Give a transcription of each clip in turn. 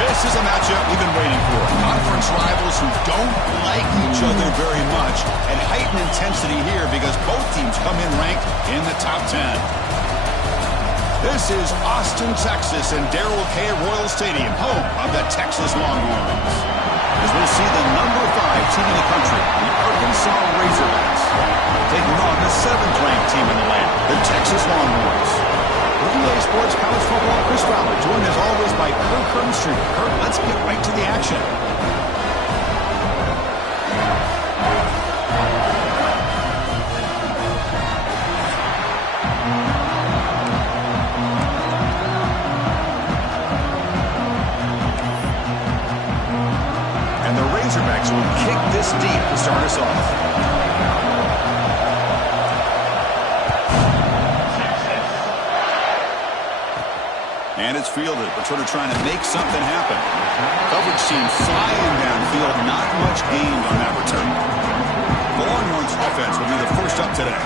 This is a matchup we've been waiting for. Conference rivals who don't like each other very much, and heightened intensity here because both teams come in ranked in the top 10. This is Austin, Texas, and Darrell K. Royal Stadium, home of the Texas Longhorns. As we'll see the number 5 team in the country, the Arkansas Razorbacks, taking on the 7th-ranked team in the land, the Texas Longhorns. EA Sports College Football, Chris Fowler, joined as always by Kirk Hermstreet. Kirk, let's get right to the action. And the Razorbacks will kick this deep to start us off. And it's fielded. Returner trying to make something happen. Coverage team flying downfield. Not much gained on that return. The Longhorns offense will be the first up today.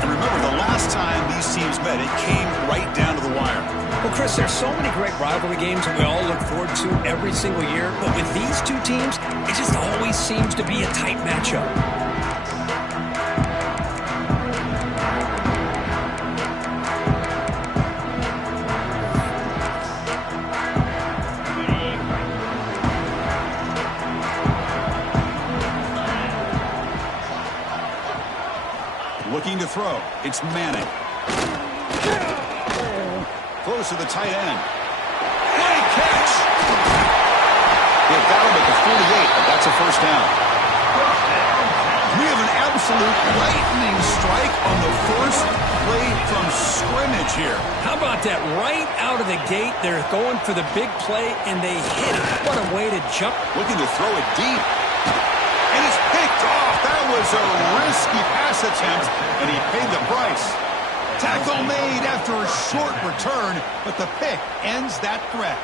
And remember, the last time these teams met, it came right down to the wire. Well, Chris, there's so many great rivalry games that we all look forward to every single year. But with these two teams, it just always seems to be a tight matchup. Looking to throw. It's Manning. Close to the tight end. Great catch. They got him at the 48, but that's a first down. We have an absolute lightning strike on the first play from scrimmage here. How about that? Right out of the gate, they're going for the big play, and they hit it. What a way to jump. Looking to throw it deep. And it's picked off. That was a risky pass attempt, and he paid the price. Tackle made after a short return, but the pick ends that threat.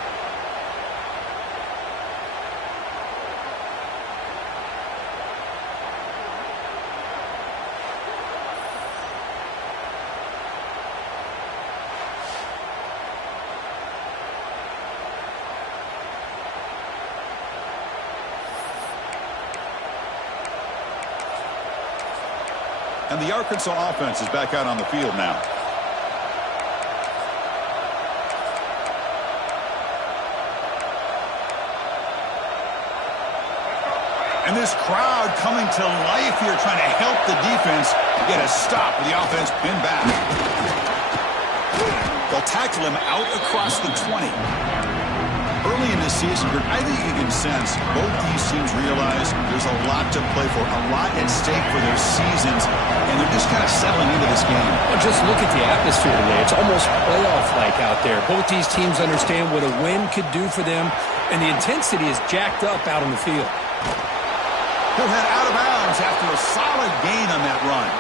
And the Arkansas offense is back out on the field now. And this crowd coming to life here, trying to help the defense get a stop with the offense pinned back. They'll tackle him out across the 20. Early in the season, I think you can sense both these teams realize there's a lot to play for, a lot at stake for their seasons, and they're just kind of settling into this game. Well, just look at the atmosphere today. It's almost playoff-like out there. Both these teams understand what a win could do for them, and the intensity is jacked up out on the field. He'll head out of bounds after a solid gain on that run.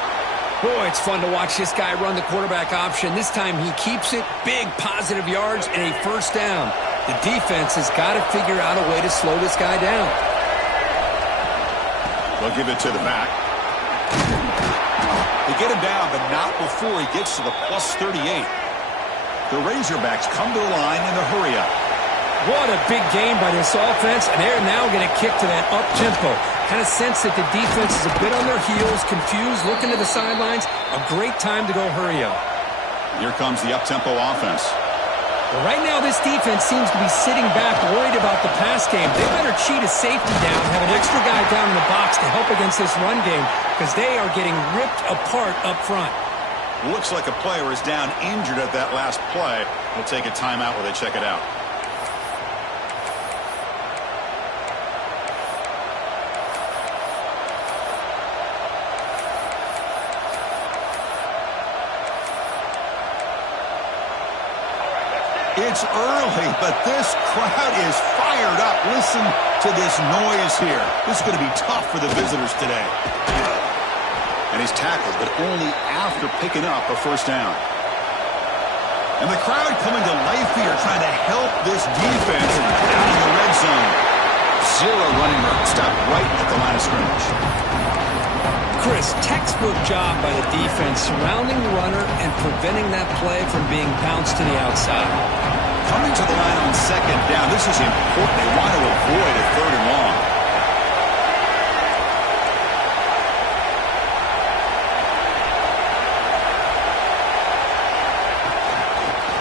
Boy, it's fun to watch this guy run the quarterback option. This time he keeps it, big positive yards, and a first down. The defense has got to figure out a way to slow this guy down. They'll give it to the back. They get him down, but not before he gets to the plus 38. The Razorbacks come to the line in a hurry-up. What a big game by this offense, and they're now going to kick to that up-tempo. Kind of sense that the defense is a bit on their heels, confused, looking to the sidelines. A great time to go hurry up. Here comes the up-tempo offense. Well, right now, this defense seems to be sitting back, worried about the pass game. They better cheat a safety down, have an extra guy down in the box to help against this run game, because they are getting ripped apart up front. Looks like a player is down injured at that last play. We'll take a timeout while they check it out. It's early, but this crowd is fired up. Listen to this noise here. This is going to be tough for the visitors today. And he's tackled, but only after picking up a first down. And the crowd coming to life here, trying to help this defense down in the red zone. Zero running room. Stop right at the line of scrimmage. Chris, textbook job by the defense surrounding the runner and preventing that play from being bounced to the outside. Coming to the line on second down, this is important. They want to avoid a third and long.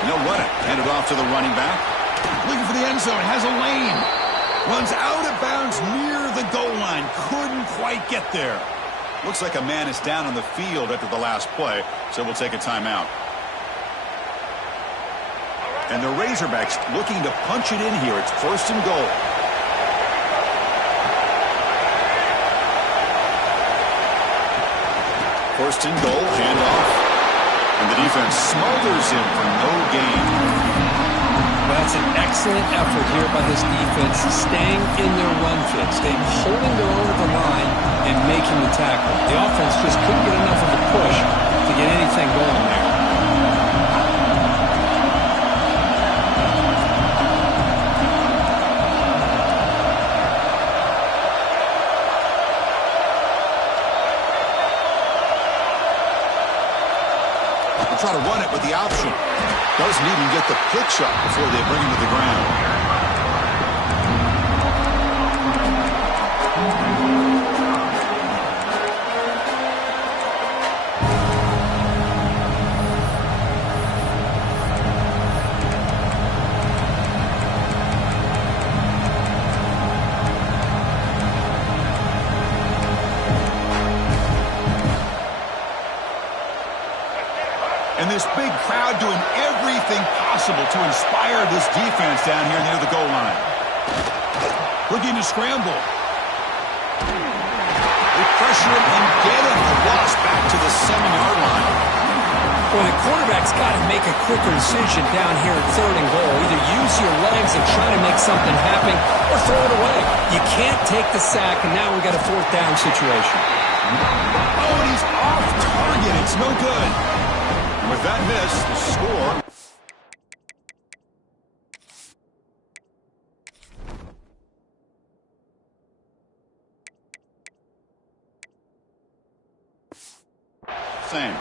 And they'll run it. Hand it off to the running back. Looking for the end zone. Has a lane. Runs out of bounds near the goal line. Couldn't quite get there. Looks like a man is down on the field after the last play, so we'll take a timeout. And the Razorbacks looking to punch it in here. It's first and goal. First and goal, handoff. And the defense smothers him for no gain. Well, that's an excellent effort here by this defense, staying in their run fix, staying holding their own at the line and making the tackle. The offense just couldn't get enough of a push to get anything going there. They'll try to run it with the option. Doesn't even get the pitch up before they bring him to the ground. And this big crowd doing everything possible to inspire this defense down here near the goal line. Looking to scramble. They pressure him and get him. The loss back to the 7-yard line. Well, the quarterback's got to make a quicker decision down here at third and goal. Either use your legs and try to make something happen or throw it away. You can't take the sack, and now we've got a fourth down situation. Oh, and he's off target. It's no good. With that miss, the score. Same.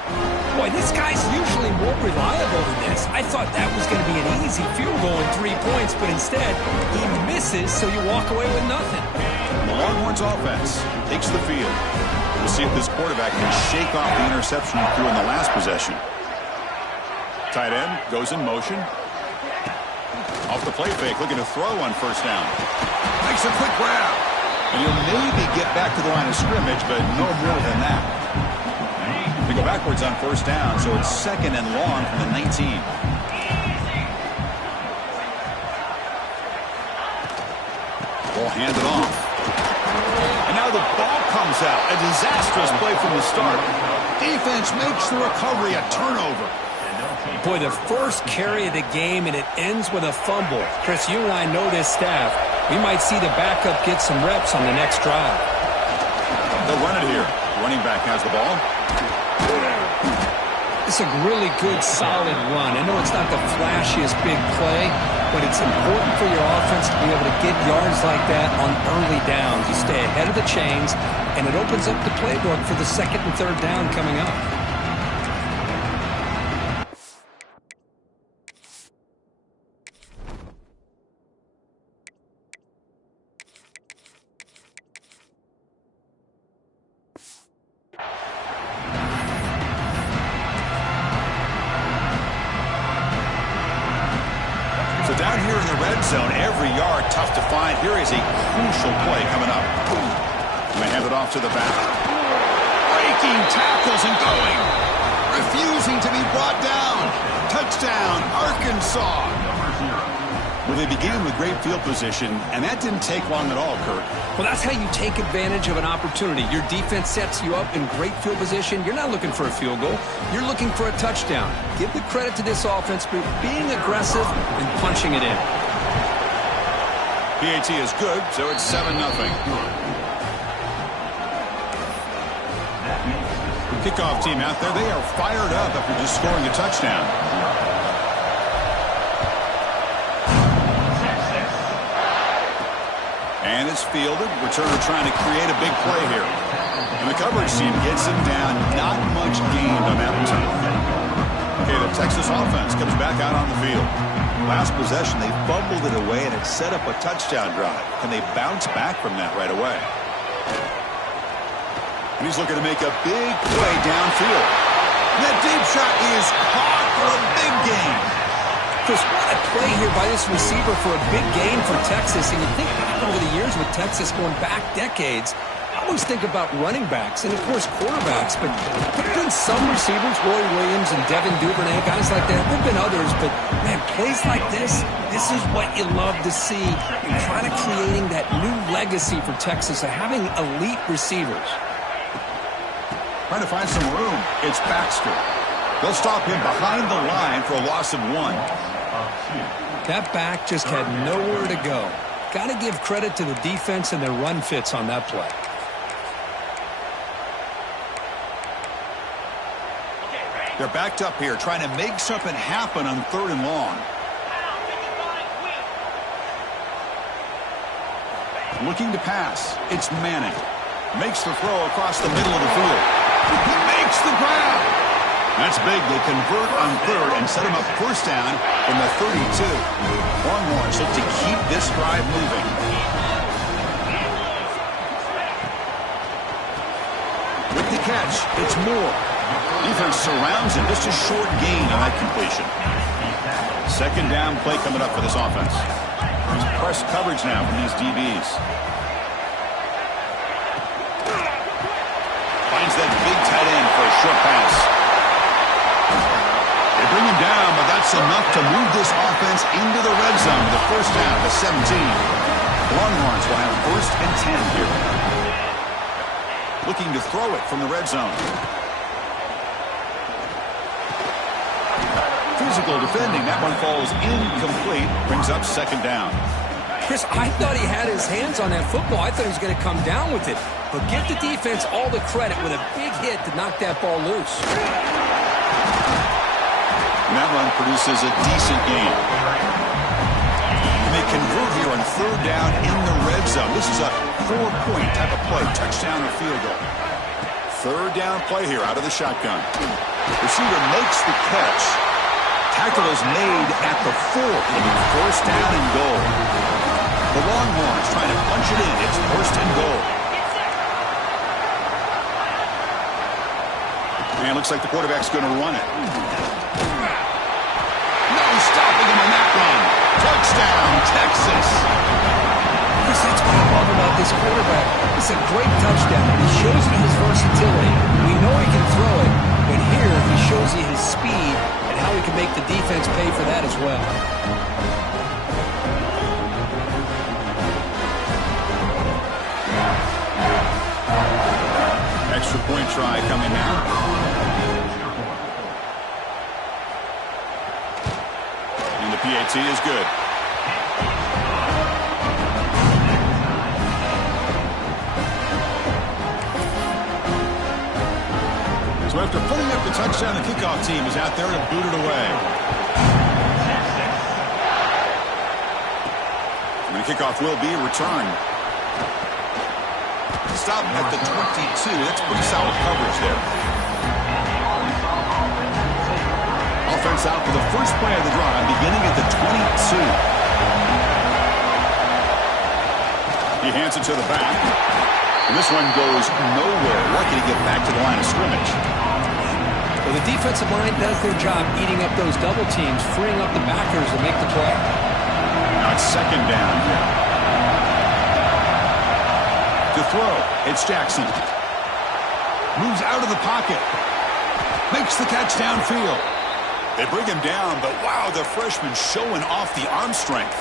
Boy, this guy's usually more reliable than this. I thought that was going to be an easy field goal and 3 points, but instead, he misses, so you walk away with nothing. The Longhorns offense takes the field. We'll see if this quarterback can shake off the interception he threw in the last possession. Tight end goes in motion. Off the play fake, looking to throw on first down. Makes a quick grab. And he'll maybe get back to the line of scrimmage, but no more than that. They go backwards on first down, so it's second and long from the 19. Ball handed off. And now the ball comes out. A disastrous play from the start. Defense makes the recovery a turnover. Boy, the first carry of the game, and it ends with a fumble. Chris, you and I know this staff. We might see the backup get some reps on the next drive. They'll run it here. Running back has the ball. It's a really good, solid run. I know it's not the flashiest big play, but it's important for your offense to be able to get yards like that on early downs. You stay ahead of the chains, and it opens up the playbook for the second and third down coming up. So down here in the red zone, every yard tough to find. Here is a crucial play coming up. They hand it off to the back. Breaking tackles and going. Refusing to be brought down. Touchdown, Arkansas. Well, they began with great field position, and that didn't take long at all, Kurt. Well, that's how you take advantage of an opportunity. Your defense sets you up in great field position. You're not looking for a field goal. You're looking for a touchdown. Give the credit to this offense for being aggressive and punching it in. PAT is good, so it's 7-0. Kickoff team out there, they are fired up after just scoring a touchdown. And it's fielded. Returner trying to create a big play here. And the The coverage team gets him down. Not much gained on that return. Okay, the Texas offense comes back out on the field. Last possession, they fumbled it away, and it set up a touchdown drive. Can they bounce back from that right away? And he's looking to make a big play downfield. That deep shot is caught for a big gain. Chris, what a play here by this receiver for a big gain for Texas. And you think back over the years with Texas going back decades, I always think about running backs and, of course, quarterbacks. But there have been some receivers, Roy Williams and Devin Duvernay, guys like that. There have been others, but, man, plays like this is what you love to see. And kind of creating that new legacy for Texas of having elite receivers. Trying to find some room. It's Baxter. They'll stop him behind the line for a loss of 1. That back just had nowhere to go. Got to give credit to the defense and their run fits on that play. They're backed up here trying to make something happen on 3rd and long. Looking to pass. It's Manning. Makes the throw across the middle of the field. He makes the grab. That's big. They convert on 3rd and set him up 1st down from the 32. Longhorns look to keep this drive moving. With the catch, it's Moore. Defense surrounds him. Just a short gain on that completion. 2nd down play coming up for this offense. There's press coverage now from these DBs. Finds that big tight end for a short pass. They bring him down, but that's enough to move this offense into the red zone. The 1st down, the 17. Longhorns will have 1st and 10 here. Looking to throw it from the red zone. Physical defending. That one falls incomplete. Brings up 2nd down. Chris, I thought he had his hands on that football. I thought he was going to come down with it. But give the defense all the credit with a big hit to knock that ball loose. And that run produces a decent gain. And they convert here on 3rd down in the red zone. This is a 4-point type of play, touchdown or field goal. 3rd down play here out of the shotgun. Receiver makes the catch. Tackle is made at the 4th. 1st down and goal. The Longhorns trying to punch it in. It's 1st and goal. And looks like the quarterback's going to run it. No stopping him on that run. Touchdown, Texas. Chris, that's what I love about this quarterback. It's a great touchdown. He shows you his versatility. We know he can throw it, but here he shows you his speed and how he can make the defense pay for that as well. Extra point try coming now. And the PAT is good. So after putting up the touchdown, the kickoff team is out there to boot it away. And the kickoff will be returned. Stop at the 22. That's pretty solid coverage there. Offense out for the first play of the drive, beginning at the 22. He hands it to the back. And this one goes nowhere. Lucky to get back to the line of scrimmage. Well, the defensive line does their job eating up those double teams, freeing up the backers to make the play. Now it's 2nd down here. To throw, it's Jackson. Moves out of the pocket. Makes the catch downfield. They bring him down, but wow, the freshman showing off the arm strength.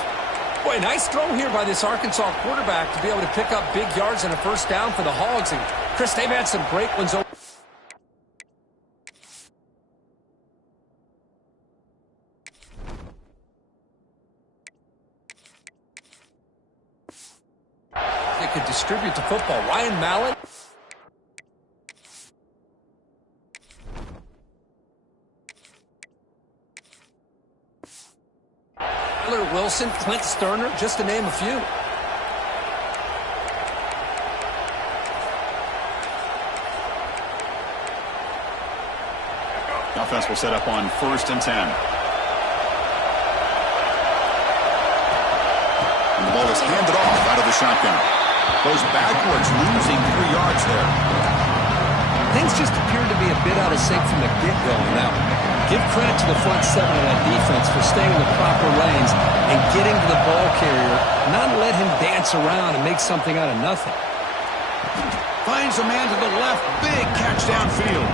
Boy, nice throw here by this Arkansas quarterback to be able to pick up big yards and a 1st down for the Hogs. And, Chris, they've had some great ones over. They could distribute the football. Ryan Mallett. Tyler Wilson, Clint Sterner, just to name a few. The offense will set up on 1st and 10. And the ball is handed off out of the shotgun. Goes backwards, losing 3 yards there. Things just appeared to be a bit out of sync from the get-go on that one. Give credit to the front 7 of that defense for staying in the proper lanes and getting to the ball carrier, not let him dance around and make something out of nothing. Finds a man to the left. Big catch downfield.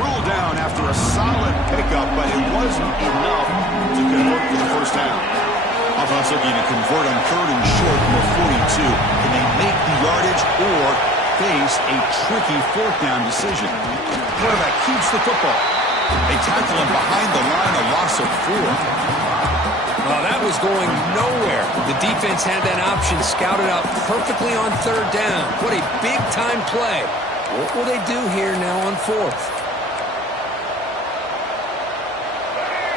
Ruled down after a solid pickup, but it wasn't enough to convert for the first down. Offense looking to convert on 3rd and short from the 42. Can they make the yardage or face a tricky 4th down decision? Quarterback keeps the football. They tackle him behind the line, a loss of 4. Well, that was going nowhere. The defense had that option scouted out perfectly on 3rd down. What a big-time play. What will they do here now on 4th?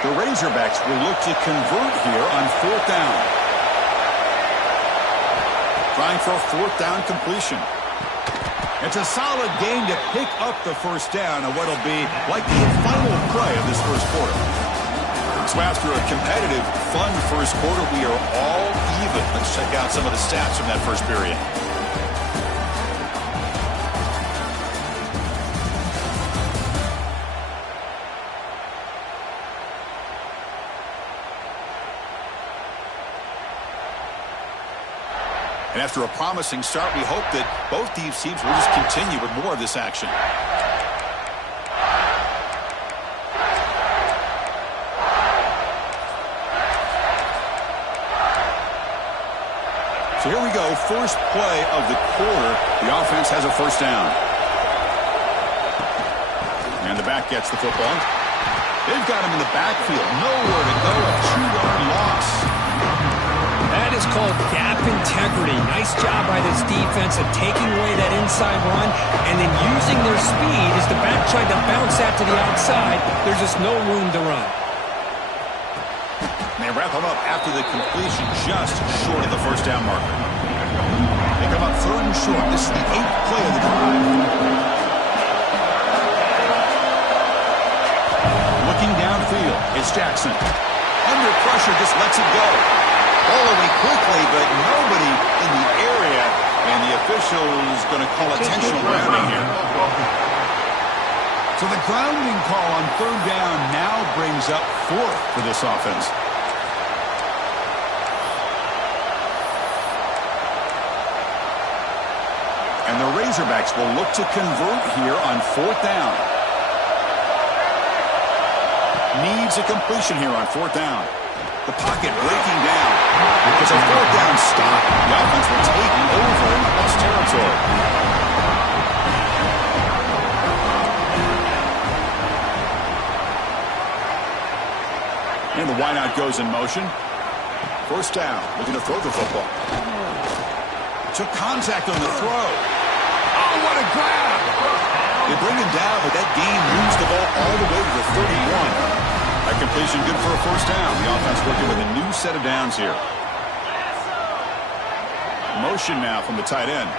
The Razorbacks will look to convert here on 4th down. Trying for a 4th down completion. It's a solid game to pick up the first down on what will be likely the final play of this first quarter. So after a competitive, fun first quarter, we are all even. Let's check out some of the stats from that first period. And after a promising start, we hope that both these teams will just continue with more of this action. So here we go, first play of the quarter. The offense has a first down. And the back gets the football. They've got him in the backfield. Nowhere to go, a 2-yard loss. That is called gap integrity. Nice job by this defense of taking away that inside run and then using their speed as the back tried to bounce that to the outside. There's just no room to run. They wrap him up after the completion just short of the first down marker. They come up 3rd and short. This is the 8th play of the drive. Looking downfield, it's Jackson. Under pressure, just lets it go. All the way quickly, but nobody in the area, and the official is going to call intentional grounding here. So the grounding call on 3rd down now brings up 4th for this offense. And the Razorbacks will look to convert here on 4th down. Needs a completion here on 4th down. The pocket breaking down. Because a 4th down stop, the offense will take over in Bucs territory. And the wideout goes in motion. First down, looking to throw the football. Took contact on the throw. Oh, what a grab! They bring him down, but that gain moves the ball all the way to the 31. That completion good for a first down. The offense working with a new set of downs here. Motion now from the tight end.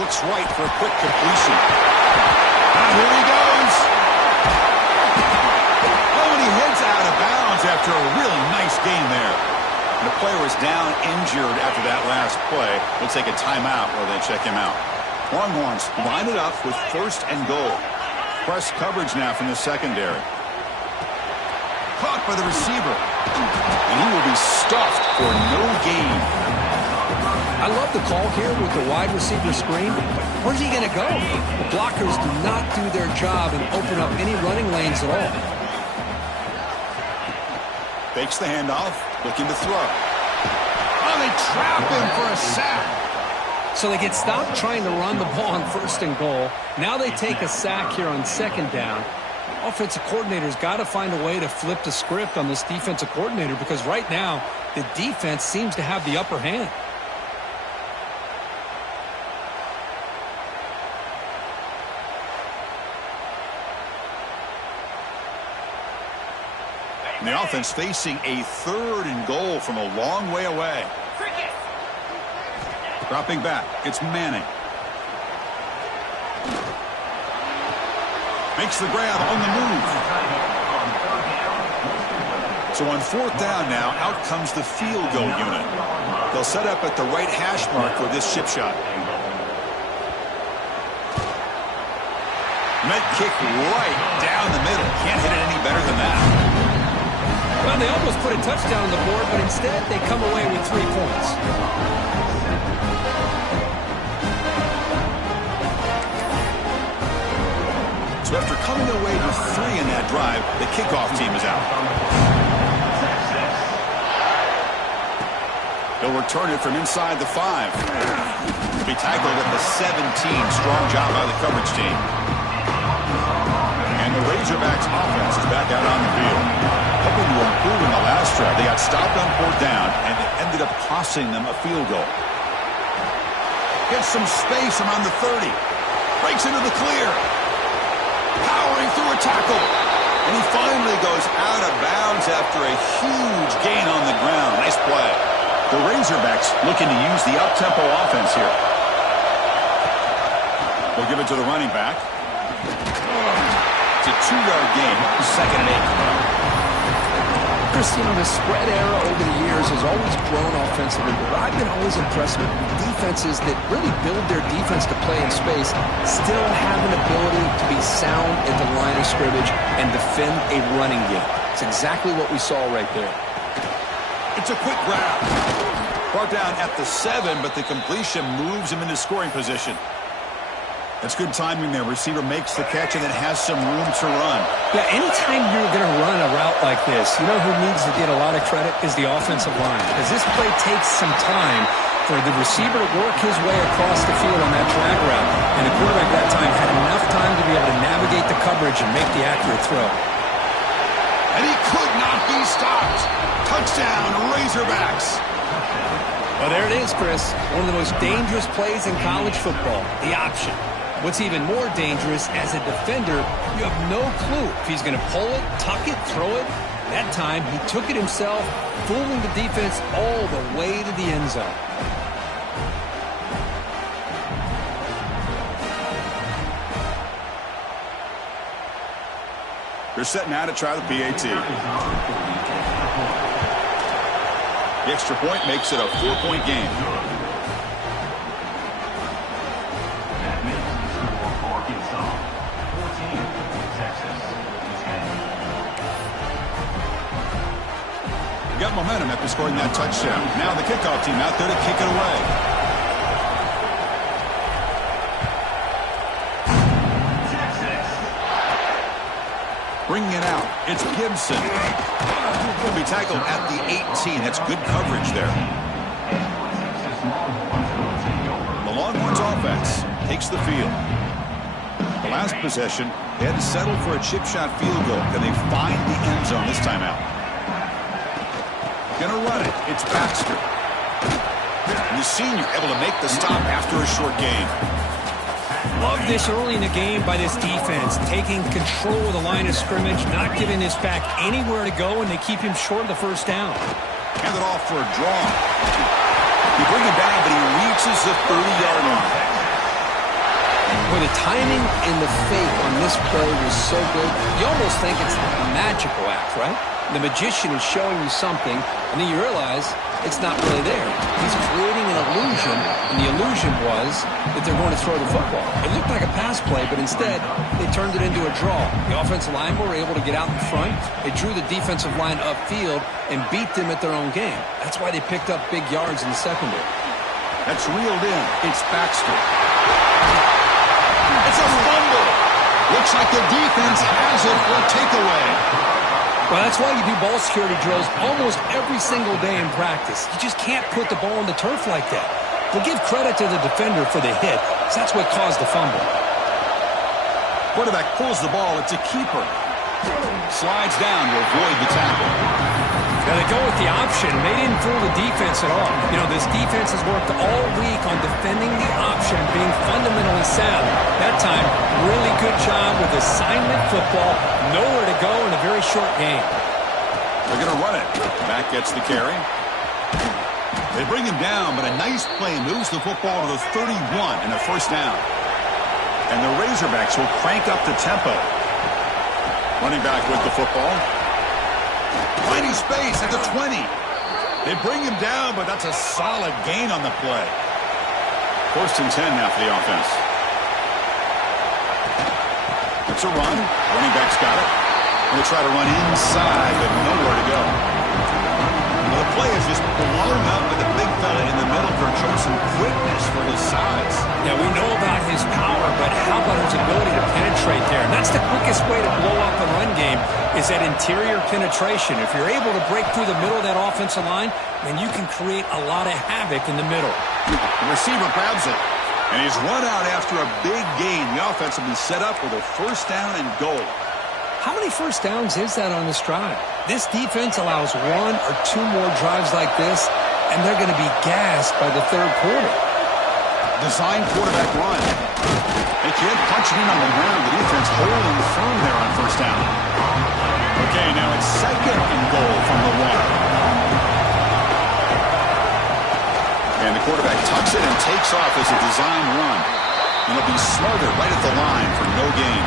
Looks right for a quick completion. And here he goes. Oh, and he heads out of bounds after a really nice gain there. The player is down injured after that last play. We'll take a timeout while they check him out. Longhorns line it up with 1st and goal. Press coverage now from the secondary. Caught by the receiver. And he will be stuffed for no gain. I love the call here with the wide receiver screen. Where's he going to go? The blockers do not do their job and open up any running lanes at all. Fakes the handoff, looking to throw. Oh, they trap him for a sack. So they get stopped trying to run the ball on 1st and goal. Now they take a sack here on 2nd down. Offensive coordinator's got to find a way to flip the script on this defensive coordinator because right now the defense seems to have the upper hand. And the offense facing a 3rd and goal from a long way away. Dropping back, it's Manning. Makes the grab on the move. So on 4th down now, out comes the field goal unit. They'll set up at the right hash mark for this chip shot. Met kick right down the middle. Can't hit it any better than that. Well, they almost put a touchdown on the board, but instead they come away with 3 points. So after coming away with 3 in that drive, the kickoff team is out. They'll return it from inside the 5. Be tackled at the 17. Strong job by the coverage team. And the Razorbacks offense is back out on the field. Hoping to improve in the last drive. They got stopped on 4th down, and it ended up costing them a field goal. Gets some space around the 30. Breaks into the clear. Powering through a tackle. And he finally goes out of bounds after a huge gain on the ground. Nice play. The Razorbacks looking to use the up-tempo offense here. They'll give it to the running back. It's a 2-yard gain. 2nd and 8. Chris, the spread era over the years has always grown offensively, but I've been always impressed with defenses that really build their defense to play in space, still have an ability to be sound at the line of scrimmage and defend a running game. It's exactly what we saw right there. It's a quick grab. Brought down at the 7, but the completion moves him into scoring position. That's good timing there. Receiver makes the catch and then has some room to run. Yeah, anytime you're going to run a route like this, you know who needs to get a lot of credit is the offensive line. Because this play takes some time for the receiver to work his way across the field on that drag route. And the quarterback that time had enough time to be able to navigate the coverage and make the accurate throw. And he could not be stopped. Touchdown, Razorbacks. Well, there it is, Chris. One of the most dangerous plays in college football, the option. What's even more dangerous, as a defender, you have no clue if he's going to pull it, tuck it, throw it. That time, he took it himself, fooling the defense all the way to the end zone. They're set now to try the PAT. The extra point makes it a 4-point game. Got momentum after scoring that touchdown. Now the kickoff team out there to kick it away. Bringing it out, it's Gibson. He'll be tackled at the 18. That's good coverage there. The Longhorns offense takes the field. The last possession, they had to settle for a chip shot field goal. Can they find the end zone this time out? Gonna run it. It's Baxter. And the senior able to make the stop after a short gain. Love this early in the game by this defense, taking control of the line of scrimmage, not giving this back anywhere to go, and they keep him short of the 1st down. Hand it off for a draw. You bring him down, but he reaches the 30-yard line. Well, the timing and the fake on this play was so good, you almost think it's a magical act, right? The magician is showing you something, and then you realize it's not really there. He's creating an illusion, and the illusion was that they're going to throw the football. It looked like a pass play, but instead, they turned it into a draw. The offensive line were able to get out in front. They drew the defensive line upfield and beat them at their own game. That's why they picked up big yards in the secondary. That's reeled in. It's Baxter. It's a fumble. Looks like the defense has it for a takeaway. Well, that's why you do ball security drills almost every single day in practice. You just can't put the ball on the turf like that. We'll give credit to the defender for the hit, because that's what caused the fumble. Quarterback pulls the ball. It's a keeper. Slides down to avoid the tackle. Now they go with the option. They didn't fool the defense at all. You know, this defense has worked all week on defending the option, being fundamentally sound. That time, really good job with assignment football. Nowhere to go in a very short game. They're going to run it. Back gets the carry. They bring him down, but a nice play moves the football to the 31 and a 1st down. And the Razorbacks will crank up the tempo. Running back with the football. Finding space at the 20. They bring him down, but that's a solid gain on the play. 1st and 10 now for the offense. It's a run. Running back's got it. And they try to run inside, but nowhere to go. Well, the play is just blown up with the big fella in the middle for showing some quickness for his size. Yeah, we know about his power, but how about his ability to penetrate there? And that's the quickest way to blow up the run game is that interior penetration. If you're able to break through the middle of that offensive line, then you can create a lot of havoc in the middle. The receiver grabs it, and he's run out after a big gain. The offense will be set up with a 1st down and goal. How many 1st downs is that on this drive? This defense allows 1 or 2 more drives like this, and they're going to be gassed by the 3rd quarter. Design quarterback run. They can't punch it in on the ground. The defense holding firm there on 1st down. Okay, now it's 2nd and goal from the 1. And the quarterback tucks it and takes off as a design run. And he'll be smarter right at the line for no gain.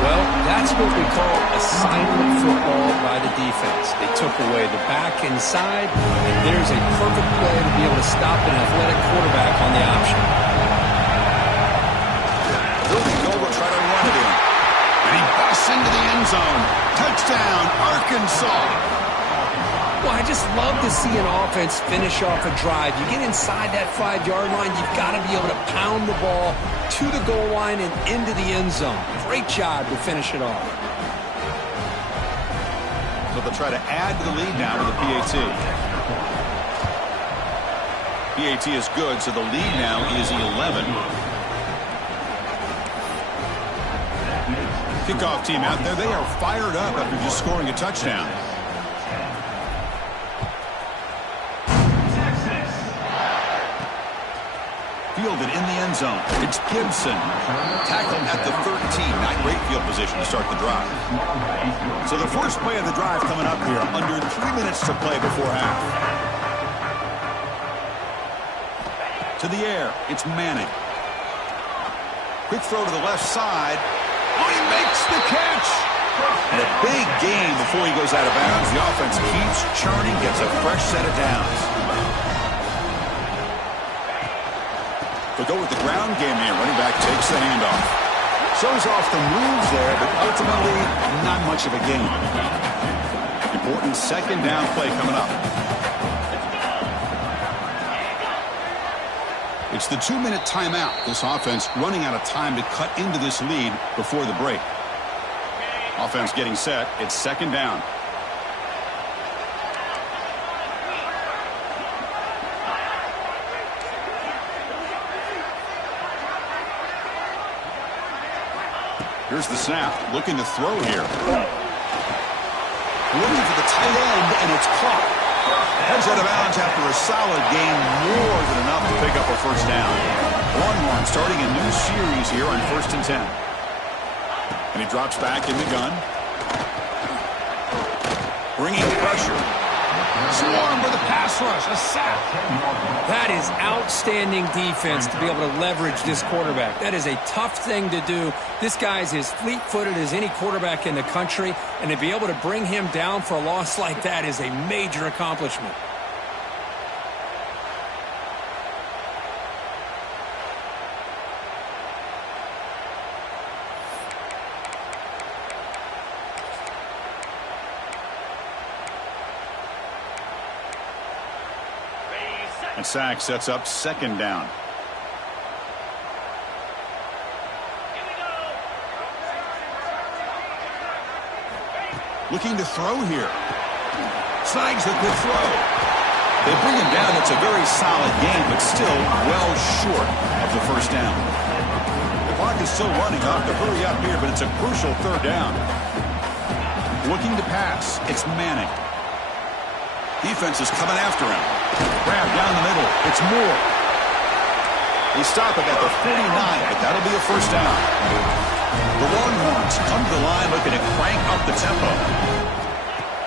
Well, that's what we call a silent football by the defense. They took away the back inside, and there's a perfect play to be able to stop an athletic quarterback on the option. They'll try to run it in. And he busts into the end zone. Touchdown, Arkansas. Well, I just love to see an offense finish off a drive. You get inside that 5-yard line, you've got to be able to pound the ball to the goal line and into the end zone. Great job to finish it off. So they'll try to add to the lead now with the PAT. PAT is good, so the lead now is 11. Kickoff team out there, they are fired up after just scoring a touchdown. Fielded in the end zone. It's Gibson. Tackled at the 13. Not great field position to start the drive. So the first play of the drive coming up here. Under 3 minutes to play before half. To the air. It's Manning. Quick throw to the left side. Oh, he makes the catch. And a big gain before he goes out of bounds. The offense keeps churning, gets a fresh set of downs. They'll go with the ground game here. Running back takes the handoff. Shows off the moves there, but ultimately not much of a gain. Important 2nd down play coming up. It's the 2-minute timeout. This offense running out of time to cut into this lead before the break. Offense getting set. It's 2nd down. Here's the snap, looking to throw here. Looking for the tight end, and it's caught. Heads out of bounds after a solid gain, more than enough to pick up a 1st down. Longhorns starting a new series here on 1st and 10. And he drops back in the gun. Bringing pressure. Swarm with a pass rush, a sack. That is outstanding defense to be able to leverage this quarterback. That is a tough thing to do. This guy's as fleet-footed as any quarterback in the country, and to be able to bring him down for a loss like that is a major accomplishment. And sack sets up 2nd down. Looking to throw here. Snags the good throw. They bring him down. It's a very solid game, but still well short of the 1st down. The clock is still running. I'll have to hurry up here, but it's a crucial 3rd down. Looking to pass. It's Manning. Defense is coming after him. Grab down the middle. It's Moore. They stop it at the 49, but that'll be a 1st down. The Longhorns come to the line looking to crank up the tempo.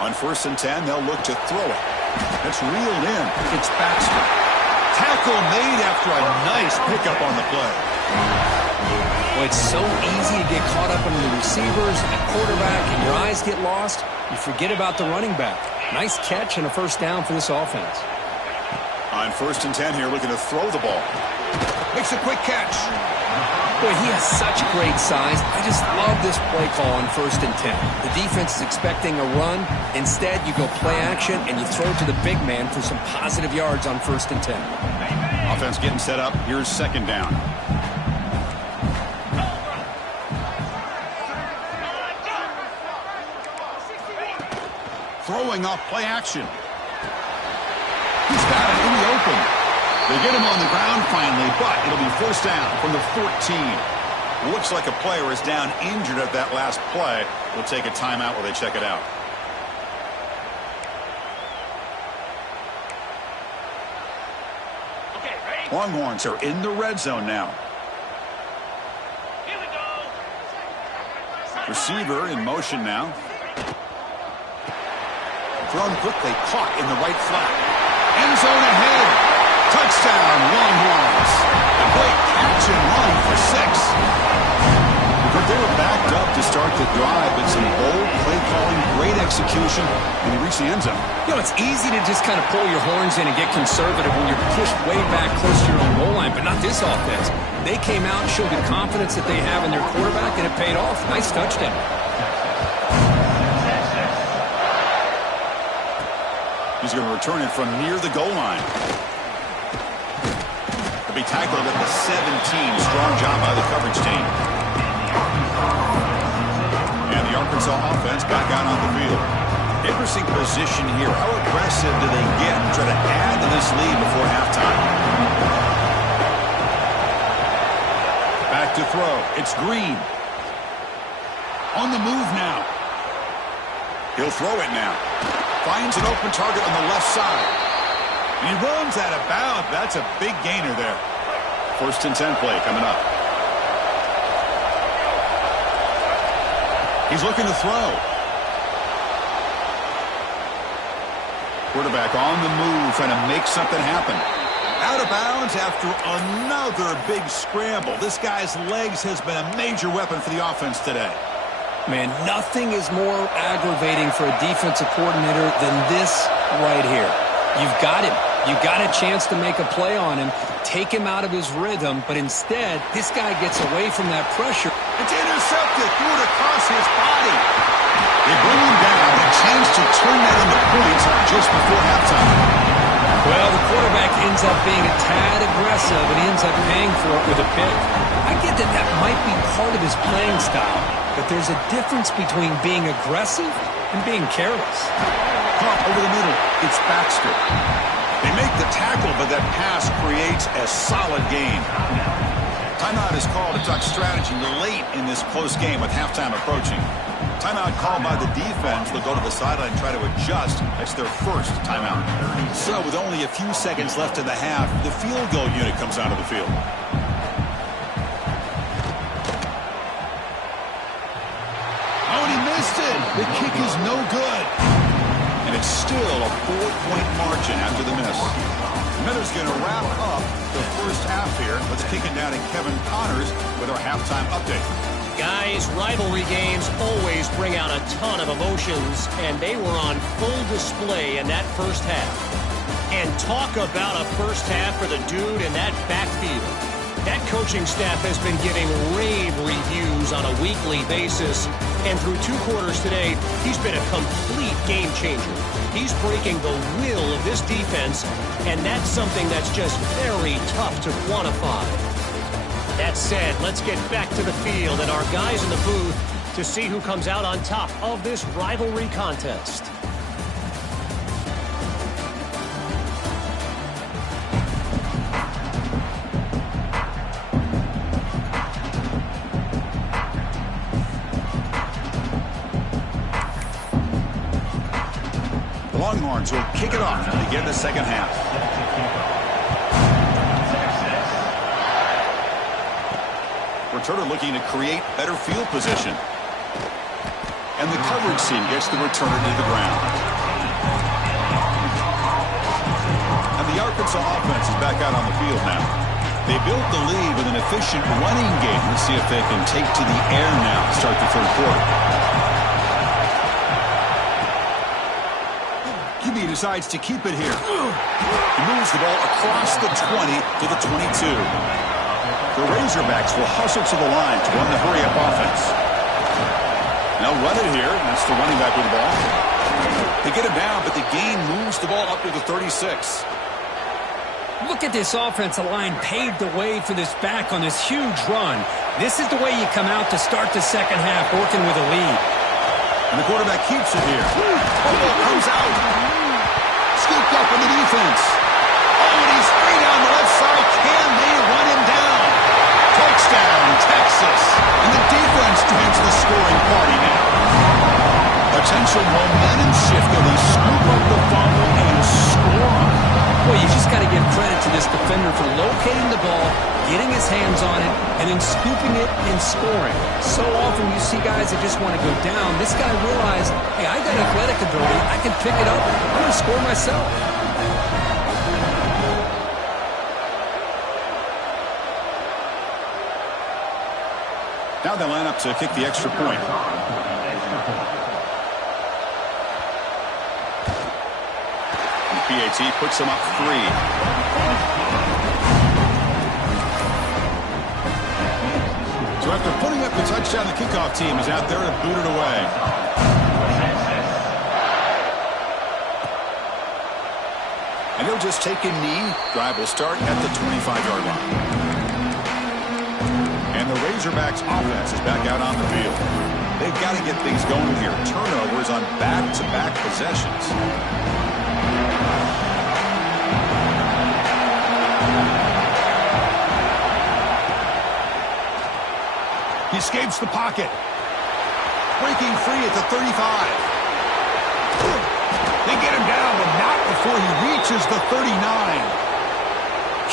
On 1st and 10, they'll look to throw it. It's reeled in. It's Baxter. Tackle made after a nice Nice pickup on the play. Well, it's so easy to get caught up in the receivers and the quarterback, and your eyes get lost. You forget about the running back. Nice catch and a first down for this offense. On 1st and 10 here, looking to throw the ball. Makes a quick catch. Boy, he has such great size. I just love this play call on 1st and 10. The defense is expecting a run. Instead, you go play action, and you throw to the big man for some positive yards on 1st and 10. Offense getting set up. Here's 2nd down. Throwing off play action. He's got it in the open. They get him on the ground finally, but it'll be 1st down from the 14. Looks like a player is down injured at that last play. We'll take a timeout while they check it out. Okay, ready? Longhorns are in the red zone now. Here we go. Receiver in motion now. Thrown quickly, caught in the right flat. End zone ahead. Touchdown, Longhorns. A great catch and run for 6. But they were backed up to start the drive, but some bold play calling, great execution, and he reached the end zone. You know, it's easy to just kind of pull your horns in and get conservative when you're pushed way back close to your own goal line, but not this offense. They came out and showed the confidence that they have in their quarterback, and it paid off. Nice touchdown. He's going to return it from near the goal line. He'll be tackled at the 17. Strong job by the coverage team. And the Arkansas offense back out on the field. Interesting position here. How aggressive do they get and try to add to this lead before halftime? Back to throw. It's Green. On the move now. He'll throw it now. Finds an open target on the left side. And he runs out of bounds. That's a big gainer there. 1st and 10 play coming up. He's looking to throw. Quarterback on the move, trying to make something happen. Out of bounds after another big scramble. This guy's legs has been a major weapon for the offense today. Man, nothing is more aggravating for a defensive coordinator than this right here. You've got him. You've got a chance to make a play on him, take him out of his rhythm, but instead, this guy gets away from that pressure. It's intercepted, threw it across his body. They bring him down, a chance to turn that into points just before halftime. Well, the quarterback ends up being a tad aggressive, and he ends up paying for it with a pick. I get that that might be part of his playing style, but there's a difference between being aggressive and being careless. Pump over the middle. It's Baxter. They make the tackle, but that pass creates a solid gain. Timeout is called to talk strategy late in this close game with halftime approaching. Timeout called by the defense. They'll go to the sideline and try to adjust. That's their first timeout. So with only a few seconds left in the half, the field goal unit comes out of the field. Oh, and he missed it. The kick is no good. And it's still a 4-point margin after the miss. Miller's going to wrap up the first half here. Let's kick it down to Kevin Connors with our halftime update. Guys, rivalry games always bring out a ton of emotions, and they were on full display in that first half. And talk about a first half for the dude in that backfield. That coaching staff has been giving rave reviews on a weekly basis, and through 2 quarters today, he's been a complete game changer. He's breaking the will of this defense, and that's something that's just very tough to quantify. That said, let's get back to the field and our guys in the booth to see who comes out on top of this rivalry contest. The Longhorns will kick it off to begin the second half. Returner looking to create better field position. And the coverage team gets the returner to the ground. And the Arkansas offense is back out on the field now. They built the lead with an efficient running game. Let's see if they can take to the air now to start the third quarter. QB decides to keep it here. He moves the ball across the 20 to the 22. The Razorbacks will hustle to the line to run the hurry-up offense. They'll run it here. That's the running back with the ball. They get him down, but the gain moves the ball up to the 36. Look at this offensive line paved the way for this back on this huge run. This is the way you come out to start the second half, working with a lead. And the quarterback keeps it here. Ball comes out. Scooped up in the defense. Oh, and he's free down the left side. Can they run him down? Touchdown, Texas. And the defense joins the scoring party now. Potential momentum shift. They scoop up the fumble and score. Well, you just got to give credit to this defender for locating the ball, getting his hands on it, and then scooping it and scoring. So often you see guys that just want to go down. This guy realized, hey, I got athletic ability. I can pick it up. I'm going to score myself. Now they line up to kick the extra point. PAT puts him up 3. So after putting up the touchdown, the kickoff team is out there to boot it away. And he'll just take a knee. Drive will start at the 25-yard line. And the Razorbacks offense is back out on the field. They've got to get things going here. Turnovers on back-to-back possessions. He escapes the pocket. Breaking free at the 35. They get him down, but not before he reaches the 39.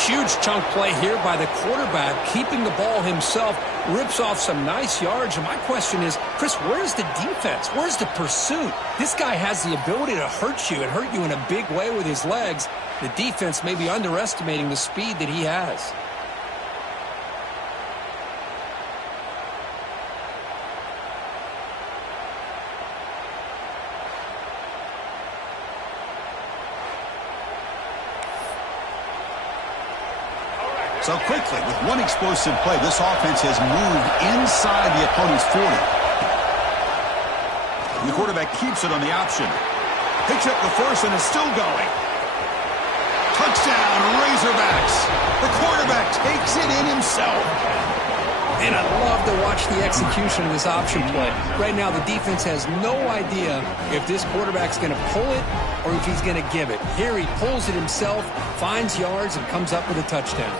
Huge chunk play here by the quarterback, keeping the ball himself, rips off some nice yards. And my question is, Chris, where's the defense? Where's the pursuit? This guy has the ability to hurt you and hurt you in a big way with his legs. The defense may be underestimating the speed that he has. So quickly, with one explosive play, this offense has moved inside the opponent's 40. And the quarterback keeps it on the option. Picks up the first and is still going. Touchdown, Razorbacks. The quarterback takes it in himself. And I love to watch the execution of this option play. Right now, the defense has no idea if this quarterback's going to pull it or if he's going to give it. Here he pulls it himself, finds yards, and comes up with a touchdown.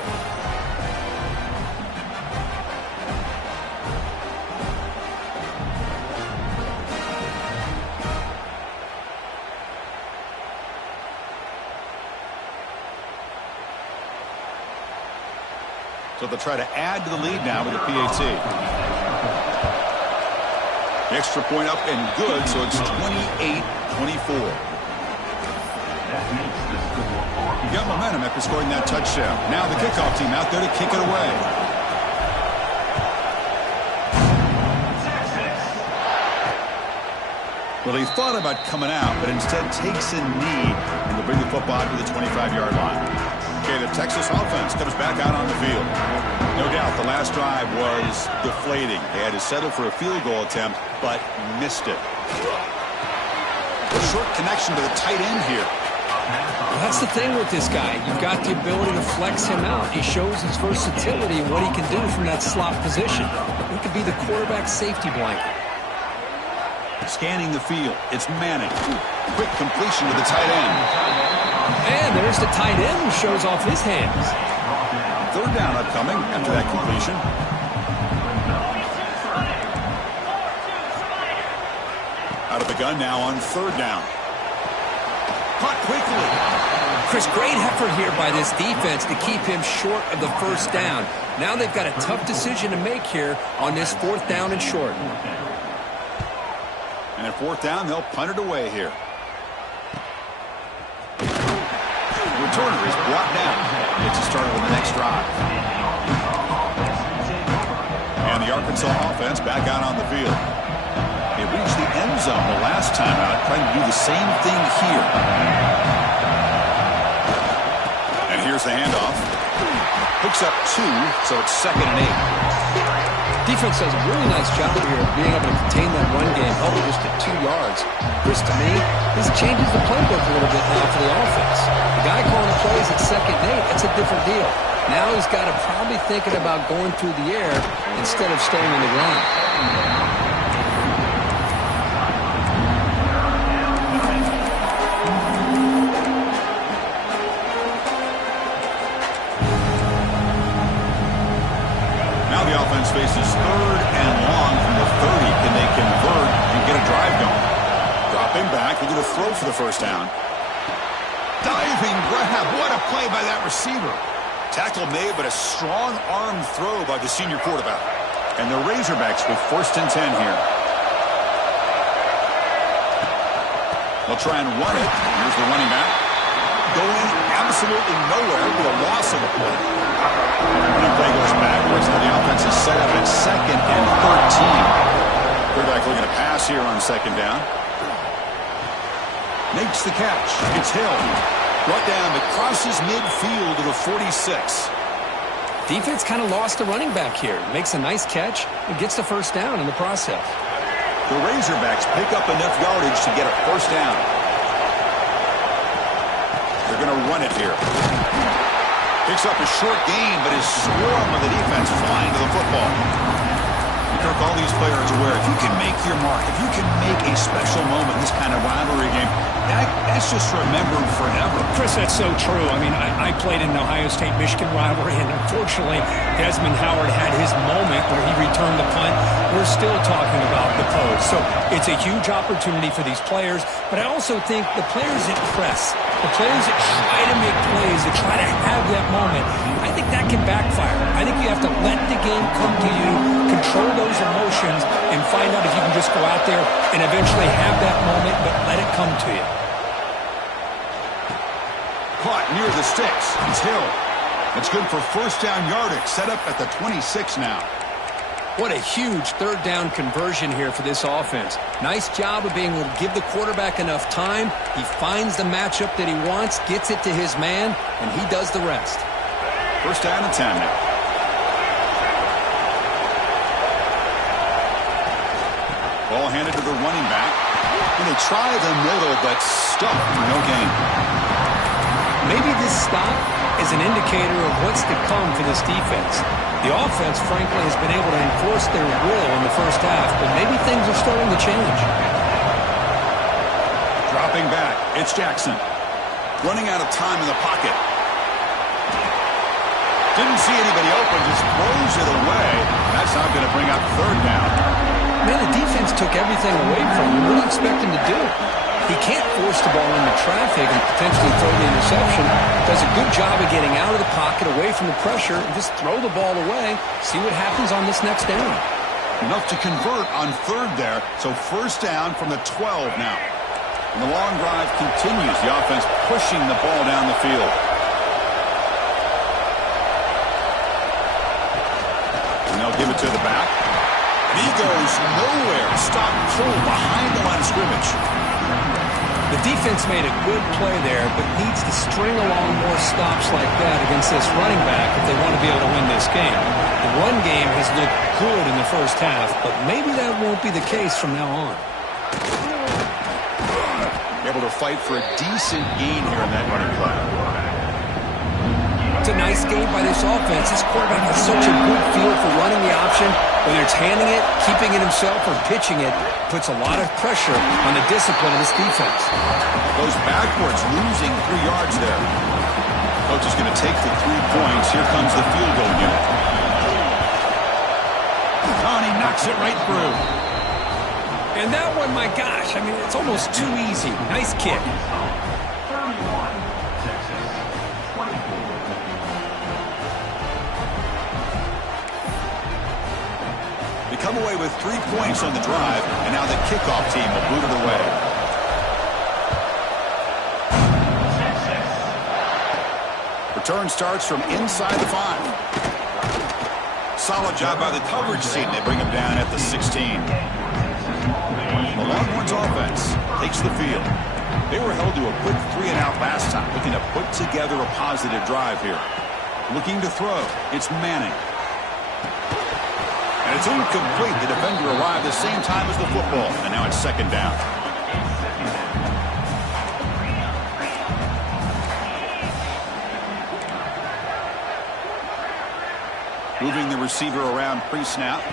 So they'll try to add to the lead now with the PAT. The extra point up and good, so it's 28-24. You got momentum after scoring that touchdown. Now the kickoff team out there to kick it away. Well, he thought about coming out, but instead takes a knee and will bring the football to the 25-yard line. Okay, the Texas offense comes back out on the field. No doubt the last drive was deflating. They had to settle for a field goal attempt, but missed it. A short connection to the tight end here. Well, that's the thing with this guy. You've got the ability to flex him out. He shows his versatility and what he can do from that slot position. He could be the quarterback's safety blanket. Scanning the field. It's Manning. Quick completion to the tight end. And there's the tight end who shows off his hands. Third down upcoming after that completion. Out of the gun now on third down. Caught quickly. Chris, great effort here by this defense to keep him short of the first down. Now they've got a tough decision to make here on this fourth down and short. And at fourth down, they'll punt it away here. The returner is brought down. gets us started with the next drive. And the Arkansas offense back out on the field. It reached the end zone the last time out, trying to do the same thing here. And here's the handoff. Picks up 2, so it's 2nd and 8. Defense does a really nice job here of being able to contain that run game, held it just at 2 yards. Chris, to me, this changes the playbook a little bit now for the offense. The guy calling the plays at 2nd and 8, that's a different deal. Now he's got to probably thinking about going through the air instead of staying on the ground. Now the offense faces 3rd and long from the 30. Can they convert and get a drive going? Dropping back, looking to throw for the first down. Diving grab. What a play by that receiver. Tackle made, but a strong arm throw by the senior quarterback. And the Razorbacks with 1st and 10 here. They'll try and run it. Here's the running back. Going absolutely nowhere with a loss of a play. Running play goes backwards. Now the offense is set up at 2nd and 13. Quarterback looking to pass here on 2nd down. Makes the catch. It's Hill. Brought down, but crosses midfield to the 46. Defense kind of lost the running back here. Makes a nice catch and gets the first down in the process. The Razorbacks pick up enough yardage to get a first down. They're going to run it here. Picks up a short gain, but is swarmed with the defense flying to the football. Kirk, all these players are aware, if you can make your mark, if you can make a special moment in this kind of rivalry game, that's just remembered forever. Chris, that's so true. I mean, I played in the Ohio State-Michigan rivalry, and unfortunately, Desmond Howard had his moment where he returned the punt. We're still talking about the pose. So it's a huge opportunity for these players, but I also think the players that press, the players that try to make plays, that try to have that moment, I think that can backfire. I think you have to let the game come to you, control those emotions, and find out if you can just go out there and eventually have that moment, but let it come to you. Caught near the sticks. It's Hill. It's good for first down yardage. Set up at the 26 now. What a huge 3rd down conversion here for this offense. Nice job of being able to give the quarterback enough time. He finds the matchup that he wants, gets it to his man, and he does the rest. First down and 10 now. Ball handed to the running back. And they try the middle, but stuffed for no gain. Maybe this stop is an indicator of what's to come for this defense. The offense, frankly, has been able to enforce their will in the first half, but maybe things are starting to change. Dropping back, it's Jackson. Running out of time in the pocket. Didn't see anybody open, just throws it away. That's not going to bring up 3rd down. Man, the defense took everything away from him. What do you expect him to do? He can't force the ball into traffic and potentially throw the interception. Does a good job of getting out of the pocket, away from the pressure, and just throw the ball away. See what happens on this next down. Enough to convert on 3rd there, so first down from the 12 now. And the long drive continues. The offense pushing the ball down the field. And they'll give it to the back. And he goes nowhere. Stop cold behind the line of scrimmage. The defense made a good play there, but needs to string along more stops like that against this running back if they want to be able to win this game. The run game has looked good in the first half, but maybe that won't be the case from now on. Able to fight for a decent gain here in that running play. It's a nice game by this offense. This quarterback has such a good feel for running the option. Whether it's handing it, keeping it himself, or pitching it, puts a lot of pressure on the discipline of this defense. Goes backwards, losing 3 yards there. Coach is going to take the 3 points. Here comes the field goal unit. Oh, and he knocks it right through. And that one, my gosh, I mean, it's almost too easy. Nice kick. They come away with 3 points on the drive, and now the kickoff team will boot it away. Return starts from inside the 5. Solid job by the coverage team. They bring him down at the 16. The Longhorns offense takes the field. They were held to a quick 3-and-out last time, looking to put together a positive drive here. Looking to throw. It's Manning. And it's incomplete. The defender arrived the same time as the football, and now it's 2nd down. Moving the receiver around pre-snap.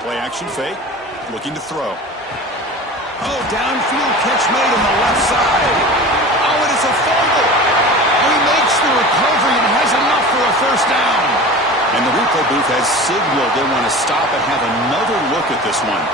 Play action fake. Looking to throw. Oh, downfield catch made on the left side. Oh, and it's a fumble. And he makes the recovery and has enough for a 1st down. And the replay booth has signaled they want to stop and have another look at this one.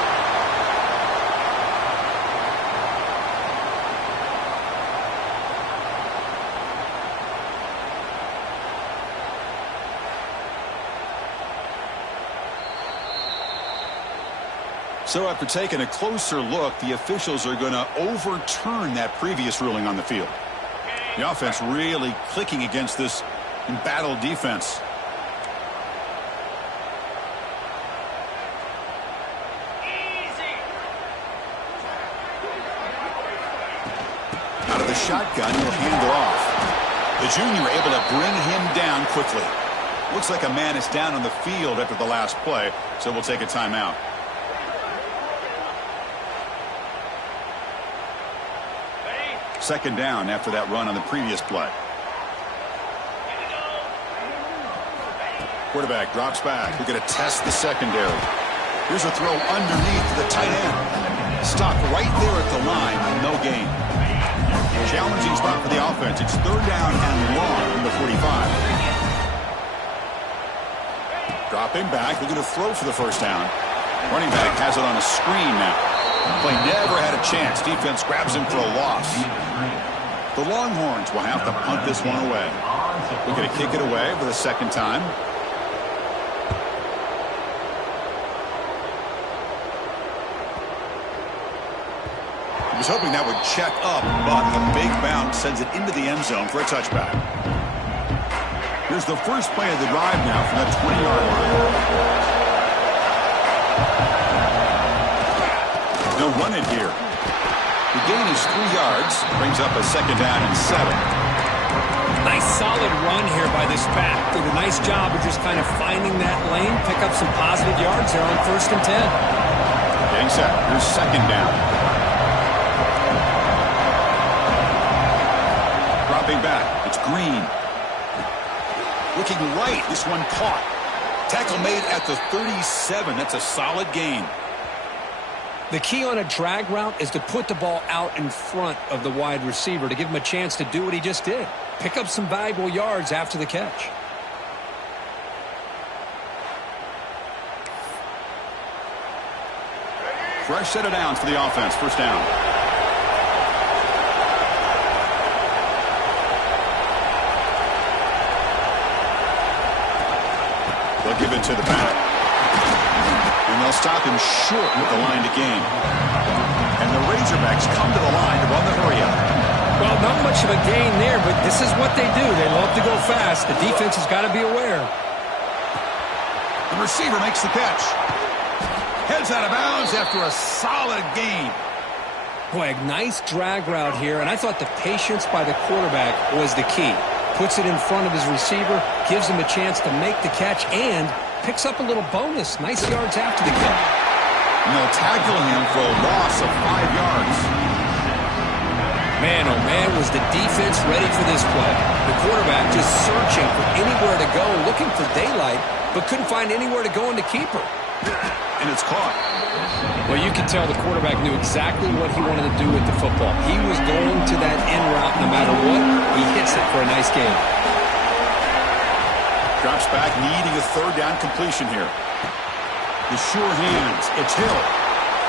So after taking a closer look, the officials are going to overturn that previous ruling on the field. The offense really clicking against this embattled defense. Out of the shotgun, he'll hand it off. The junior able to bring him down quickly. Looks like a man is down on the field after the last play, so we'll take a timeout. Second down after that run on the previous play. Quarterback drops back. We're going to test the secondary. Here's a throw underneath to the tight end. Stopped right there at the line. No gain. Challenging spot for the offense. It's 3rd down and long from the 45. Dropping back. We're going to throw for the 1st down. Running back has it on a screen now. Play never had a chance. Defense grabs him for a loss. The Longhorns will have to punt this one away. We're going to kick it away for the 2nd time. He was hoping that would check up, but a big bounce sends it into the end zone for a touchback. Here's the first play of the drive now from the 20-yard line. They'll run it here. The gain is 3 yards. Brings up a 2nd down and 7. Nice solid run here by this back. Did a nice job of just kind of finding that lane. Pick up some positive yards there on 1st and 10. Getting set. Here's 2nd down. Dropping back. It's Green. Looking right. This one caught. Tackle made at the 37. That's a solid gain. The key on a drag route is to put the ball out in front of the wide receiver to give him a chance to do what he just did. Pick up some valuable yards after the catch. Fresh set of downs for the offense. 1st down. They'll give it to the back. And they'll stop him short with the line to gain. And the Razorbacks come to the line to run the hurry-up. Well, not much of a gain there, but this is what they do. They love to go fast. The defense has got to be aware. The receiver makes the catch. Heads out of bounds after a solid gain. Boy, a nice drag route here, and I thought the patience by the quarterback was the key. Puts it in front of his receiver, gives him a chance to make the catch, and picks up a little bonus. Nice yards after the catch. And they'll tackle him for a loss of 5 yards. Man, oh man, was the defense ready for this play. The quarterback just searching for anywhere to go, looking for daylight, but couldn't find anywhere to go in the keeper. And it's caught. Well, you can tell the quarterback knew exactly what he wanted to do with the football. He was going to that end route no matter what. He hits it for a nice gain. Drops back, needing a 3rd down completion here. The sure hands. It's Hill.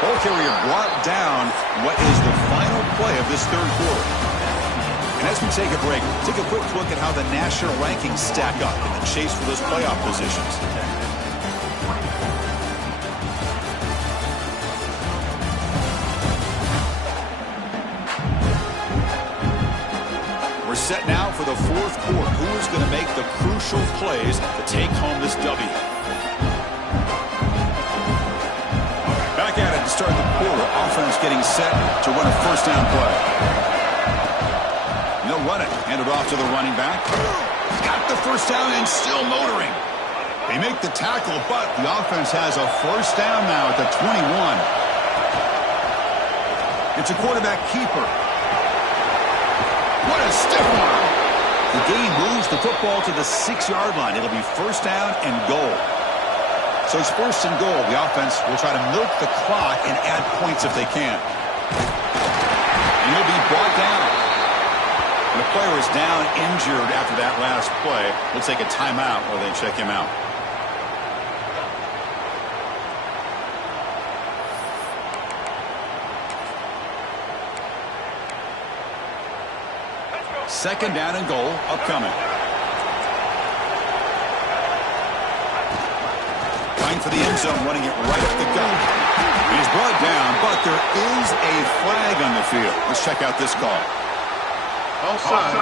Ball carrier brought down what is the final play of this 3rd quarter. And as we take a break, take a quick look at how the national rankings stack up in the chase for those playoff positions. We're set now for the fourth quarter. Who is going to make the crucial plays to take home this W? Back at it to start the quarter. Offense getting set to run a first down play. They'll run it. Hand it off to the running back. Got the first down and still motoring. They make the tackle, but the offense has a first down now at the 21. It's a quarterback keeper. What a stiff one. The game moves the football to the 6-yard line. It'll be first down and goal. So it's first and goal. The offense will try to milk the clock and add points if they can. And he'll be brought down. When a player is down injured after that last play, we'll take a timeout while they check him out. Second down and goal upcoming. Trying for the end zone, running it right up the gut. He's brought down, but there is a flag on the field. Let's check out this call. Offside.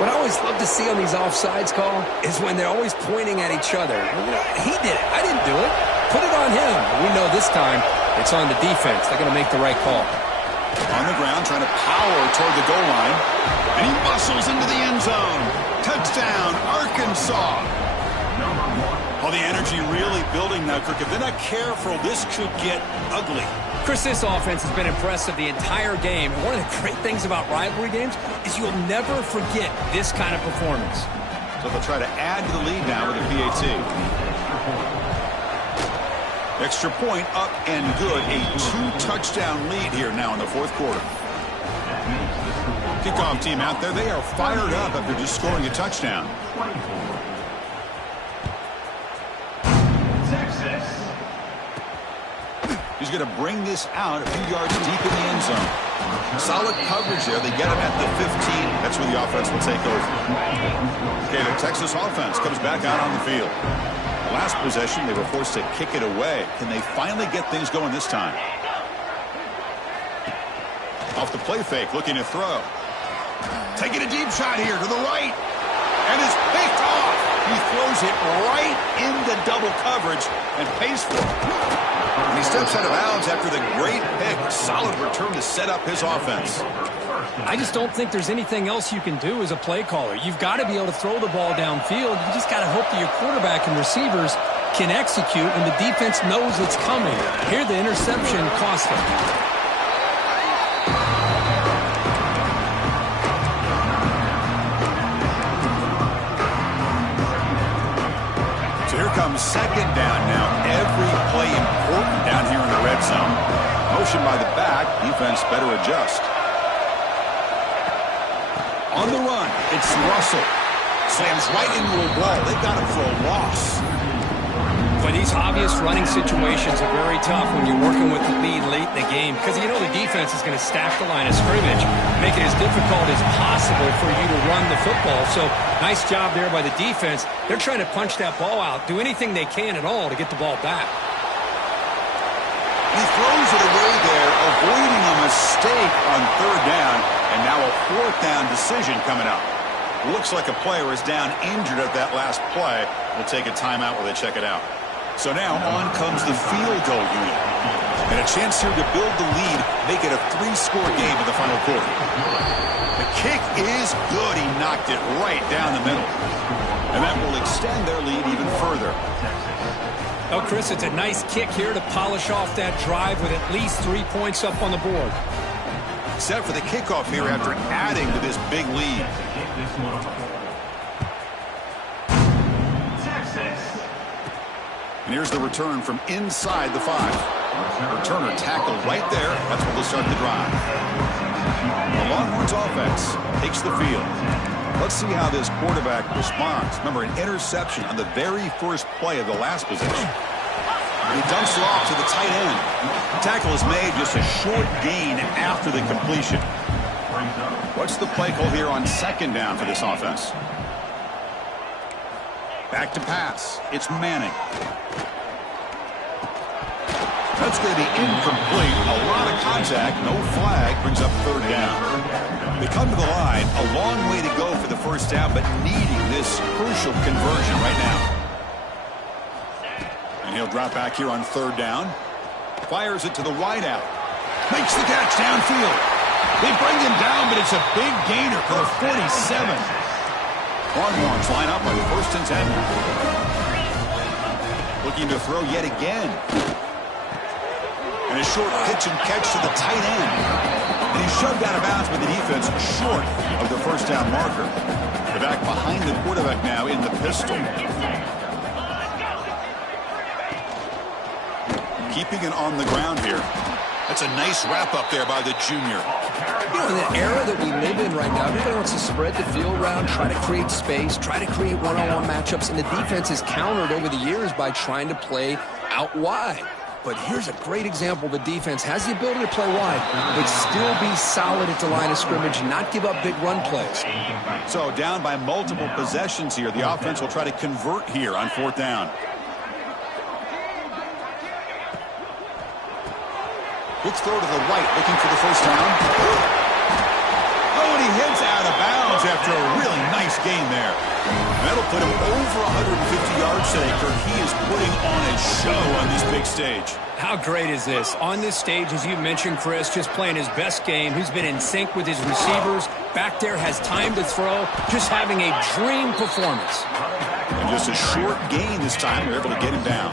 What I always love to see on these offsides call is when they're always pointing at each other. You know, he did it. I didn't do it. Put it on him. We know this time it's on the defense. They're going to make the right call. On the ground, trying to power toward the goal line. And he muscles into the end zone. Touchdown, Arkansas. Well, the energy really building now, Kirk. If they're not careful, this could get ugly. Chris, this offense has been impressive the entire game. And one of the great things about rivalry games is you'll never forget this kind of performance. So they'll try to add to the lead now with a PAT. Extra point up and good. A 2-touchdown lead here now in the fourth quarter. Kickoff team out there. They are fired up after just scoring a touchdown. He's going to bring this out a few yards deep in the end zone. Solid coverage there. They get him at the 15. That's where the offense will take over. Okay, the Texas offense comes back out on the field. Last possession, they were forced to kick it away. Can they finally get things going this time? Off the play fake, looking to throw. Taking a deep shot here to the right. And it's picked off. He throws it right into double coverage and pays for it. And he steps out of bounds after the great pick. Solid return to set up his offense. I just don't think there's anything else you can do as a play caller. You've got to be able to throw the ball downfield. You just got to hope that your quarterback and receivers can execute and the defense knows it's coming. Here the interception cost them. So here comes second down now. Every play important down here in the red zone. Motion by the back. Defense better adjust. On the run, it's Russell. Slams right into a wall. They've got him for a loss. But these obvious running situations are very tough when you're working with the lead late in the game because you know the defense is going to stack the line of scrimmage, make it as difficult as possible for you to run the football. So nice job there by the defense. They're trying to punch that ball out, do anything they can at all to get the ball back. He throws it away there, avoiding a mistake on third down, and now a fourth down decision coming up. Looks like a player is down injured at that last play. We'll take a timeout while they check it out. So now on comes the field goal unit. And a chance here to build the lead, make it a 3-score game in the final quarter. The kick is good. He knocked it right down the middle. And that will extend their lead even further. Oh, Chris, it's a nice kick here to polish off that drive with at least 3 points up on the board. Set for the kickoff here after adding to this big lead. And here's the return from inside the 5. Returner tackled right there. That's where they'll start the drive. The Longhorns offense takes the field. Let's see how this quarterback responds. Remember, an interception on the very first play of the last possession. He dumps it off to the tight end. The tackle is made just a short gain after the completion. What's the play call here on second down for this offense? Back to pass. It's Manning. That's going to be incomplete. A lot of contact. No flag. Brings up third down. They come to the line. A long way to go for the first down, but needing this crucial conversion right now. And he'll drop back here on third down. Fires it to the wideout. Makes the catch downfield. They bring him down, but it's a big gainer for the 47. Longhorns line up on first and 10. Looking to throw yet again. And a short pitch and catch to the tight end. And he's shoved out of bounds with the defense short of the first down marker. They're back behind the quarterback now in the pistol. Keeping it on the ground here. That's a nice wrap up there by the junior. You know, in the era that we live in right now, everybody wants to spread the field around, try to create space, try to create one-on-one matchups, and the defense has countered over the years by trying to play out wide. But here's a great example. The defense has the ability to play wide, but still be solid at the line of scrimmage and not give up big run plays. So down by multiple possessions here. The offense will try to convert here on fourth down. Quick throw to the right, looking for the first down. Oh, and he hits out of bounds after a really nice gain there. That'll put him over 150 yards today, Kirk. He is putting on a show on this big stage. How great is this? On this stage, as you mentioned, Chris, just playing his best game. He's been in sync with his receivers. Back there, has time to throw. Just having a dream performance. And just a short gain this time. They're able to get him down.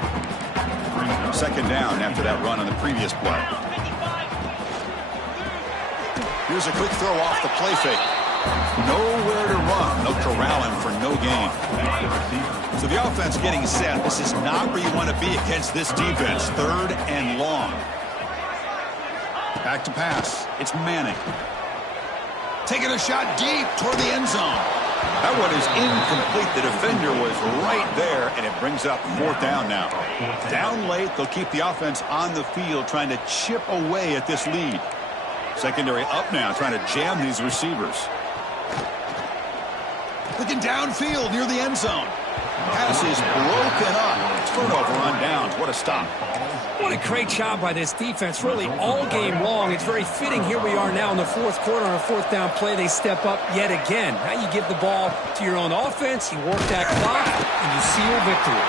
Second down after that run on the previous play. Here's a quick throw off the play fake. Nowhere to run. They'll corral him for no gain. So the offense getting set. This is not where you want to be against this defense. Third and long. Back to pass. It's Manning. Taking a shot deep toward the end zone. That one is incomplete. The defender was right there, and it brings up fourth down now. Down late, they'll keep the offense on the field trying to chip away at this lead. Secondary up now, trying to jam these receivers. Looking downfield near the end zone. Pass is broken up. Turnover on downs. What a stop. What a great job by this defense, really all game long. It's very fitting. Here we are now in the fourth quarter on a fourth down play. They step up yet again. Now you give the ball to your own offense, you work that clock, and you seal victory.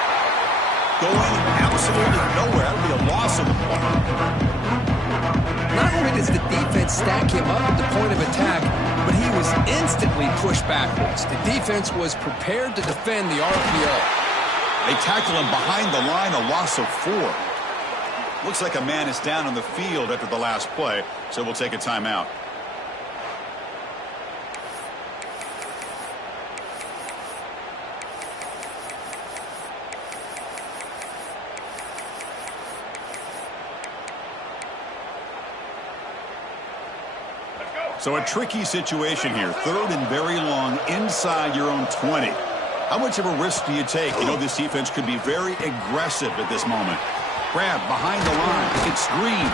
Going absolutely nowhere. That would be a loss of the point. Not only does the defense stack him up at the point of attack, but he was instantly pushed backwards. The defense was prepared to defend the RPO. They tackle him behind the line, a loss of 4. Looks like a man is down on the field after the last play, so we'll take a timeout. So a tricky situation here. Third and very long inside your own 20. How much of a risk do you take? You know this defense could be very aggressive at this moment. Grab behind the line. It's Green.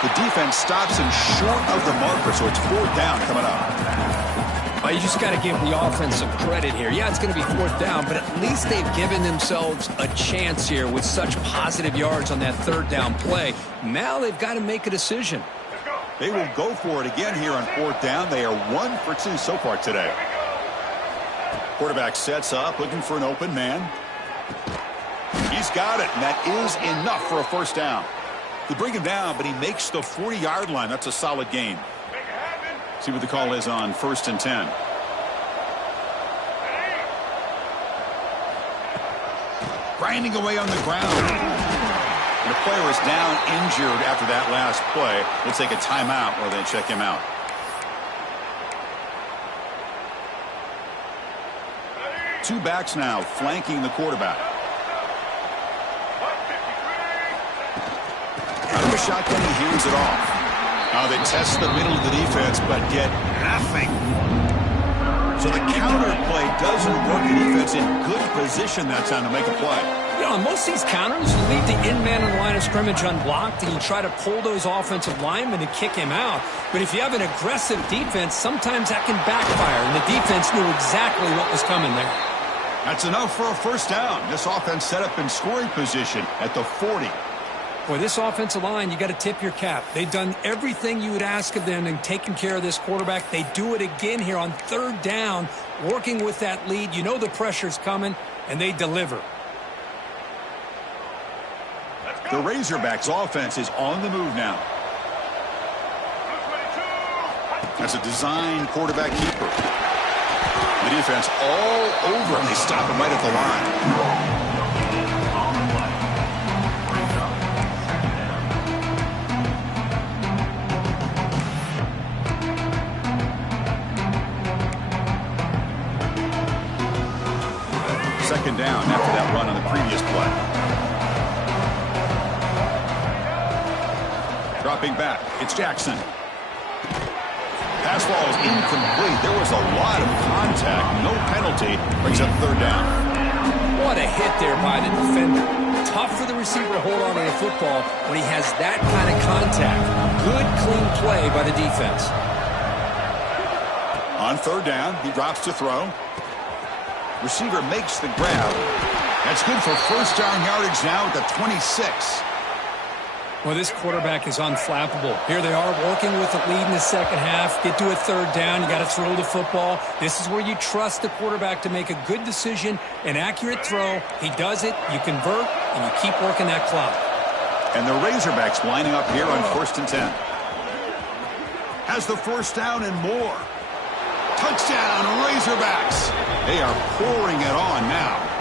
The defense stops him short of the marker, so it's fourth down coming up. Well, you just got to give the offense some credit here. Yeah, it's going to be fourth down, but at least they've given themselves a chance here with such positive yards on that third down play. Now they've got to make a decision. They will go for it again here on fourth down. They are 1 for 2 so far today. Quarterback sets up, looking for an open man. He's got it, and that is enough for a first down. They bring him down, but he makes the 40-yard line. That's a solid gain. See what the call is on first and 10. Grinding away on the ground. The player is down injured after that last play. We'll take a timeout while they check him out. Two backs now flanking the quarterback. Out of a shotgun, he hands it off. Now they test the middle of the defense, but get nothing. So the counter play doesn't work. The defense in good position that time to make a play. You know, on most of these counters, you leave the in-man on the line of scrimmage unblocked, and you try to pull those offensive linemen and kick him out. But if you have an aggressive defense, sometimes that can backfire, and the defense knew exactly what was coming there. That's enough for a first down. This offense set up in scoring position at the 40. Boy, this offensive line, you got to tip your cap. They've done everything you would ask of them and taken care of this quarterback. They do it again here on third down, working with that lead. You know the pressure's coming, and they deliver. The Razorbacks offense is on the move now. That's a design quarterback keeper. The defense all over him. They stop him right at the line. Second down after that run on the previous play. Dropping back, it's Jackson. Pass ball is incomplete. There was a lot of contact. No penalty. Brings up third down. What a hit there by the defender. Tough for the receiver to hold on to the football when he has that kind of contact. Good, clean play by the defense. On third down, he drops to throw. Receiver makes the grab. That's good for first down yardage now at the 26. Well, this quarterback is unflappable. Here they are working with the lead in the second half. Get to a third down. You got to throw the football. This is where you trust the quarterback to make a good decision, an accurate throw. He does it, you convert, and you keep working that clock. And the Razorbacks lining up here on 1st and 10. Has the first down and more. Touchdown, Razorbacks. They are pouring it on now.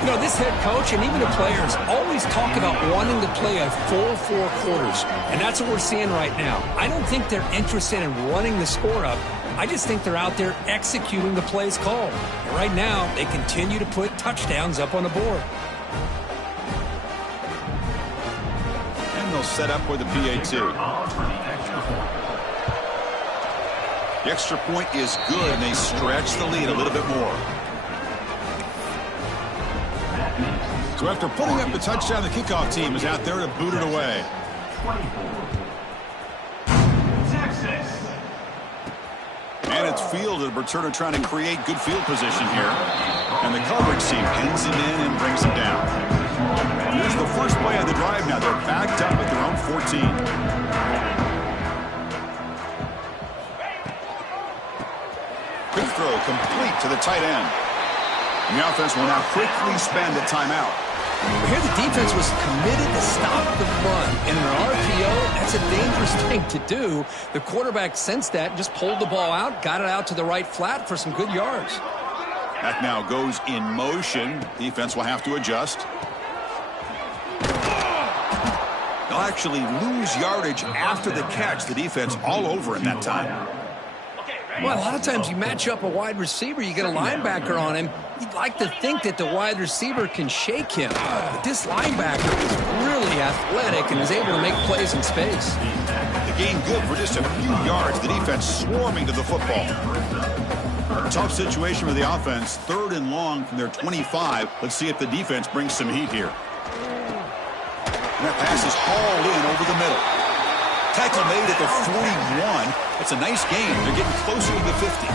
You know, this head coach and even the players always talk about wanting to play a full 4 quarters, and that's what we're seeing right now. I don't think they're interested in running the score up. I just think they're out there executing the plays called. And right now, they continue to put touchdowns up on the board. And they'll set up with a PA2. The extra point is good, and they stretch the lead a little bit more. So after putting up the touchdown, the kickoff team is out there to boot it away. And it's fielded. Returner trying to create good field position here. And the coverage team pins him in and brings him down. Here's the first play of the drive now. They're backed up at their own 14. Quick throw complete to the tight end. And the offense will now quickly spend a timeout. Here the defense was committed to stop the run. In an RPO, that's a dangerous thing to do. The quarterback sensed that, just pulled the ball out, got it out to the right flat for some good yards. That now goes in motion. Defense will have to adjust. They'll actually lose yardage after the catch. The defense all over him that time. Well, a lot of times you match up a wide receiver, you get a linebacker on him. You'd like to think that the wide receiver can shake him. But this linebacker is really athletic and is able to make plays in space. The gain good for just a few yards. The defense swarming to the football. Tough situation for the offense. 3rd and long from their 25. Let's see if the defense brings some heat here. And that pass is hauled in over the middle. Tackle made at the 41. It's a nice game. They're getting closer to the 50.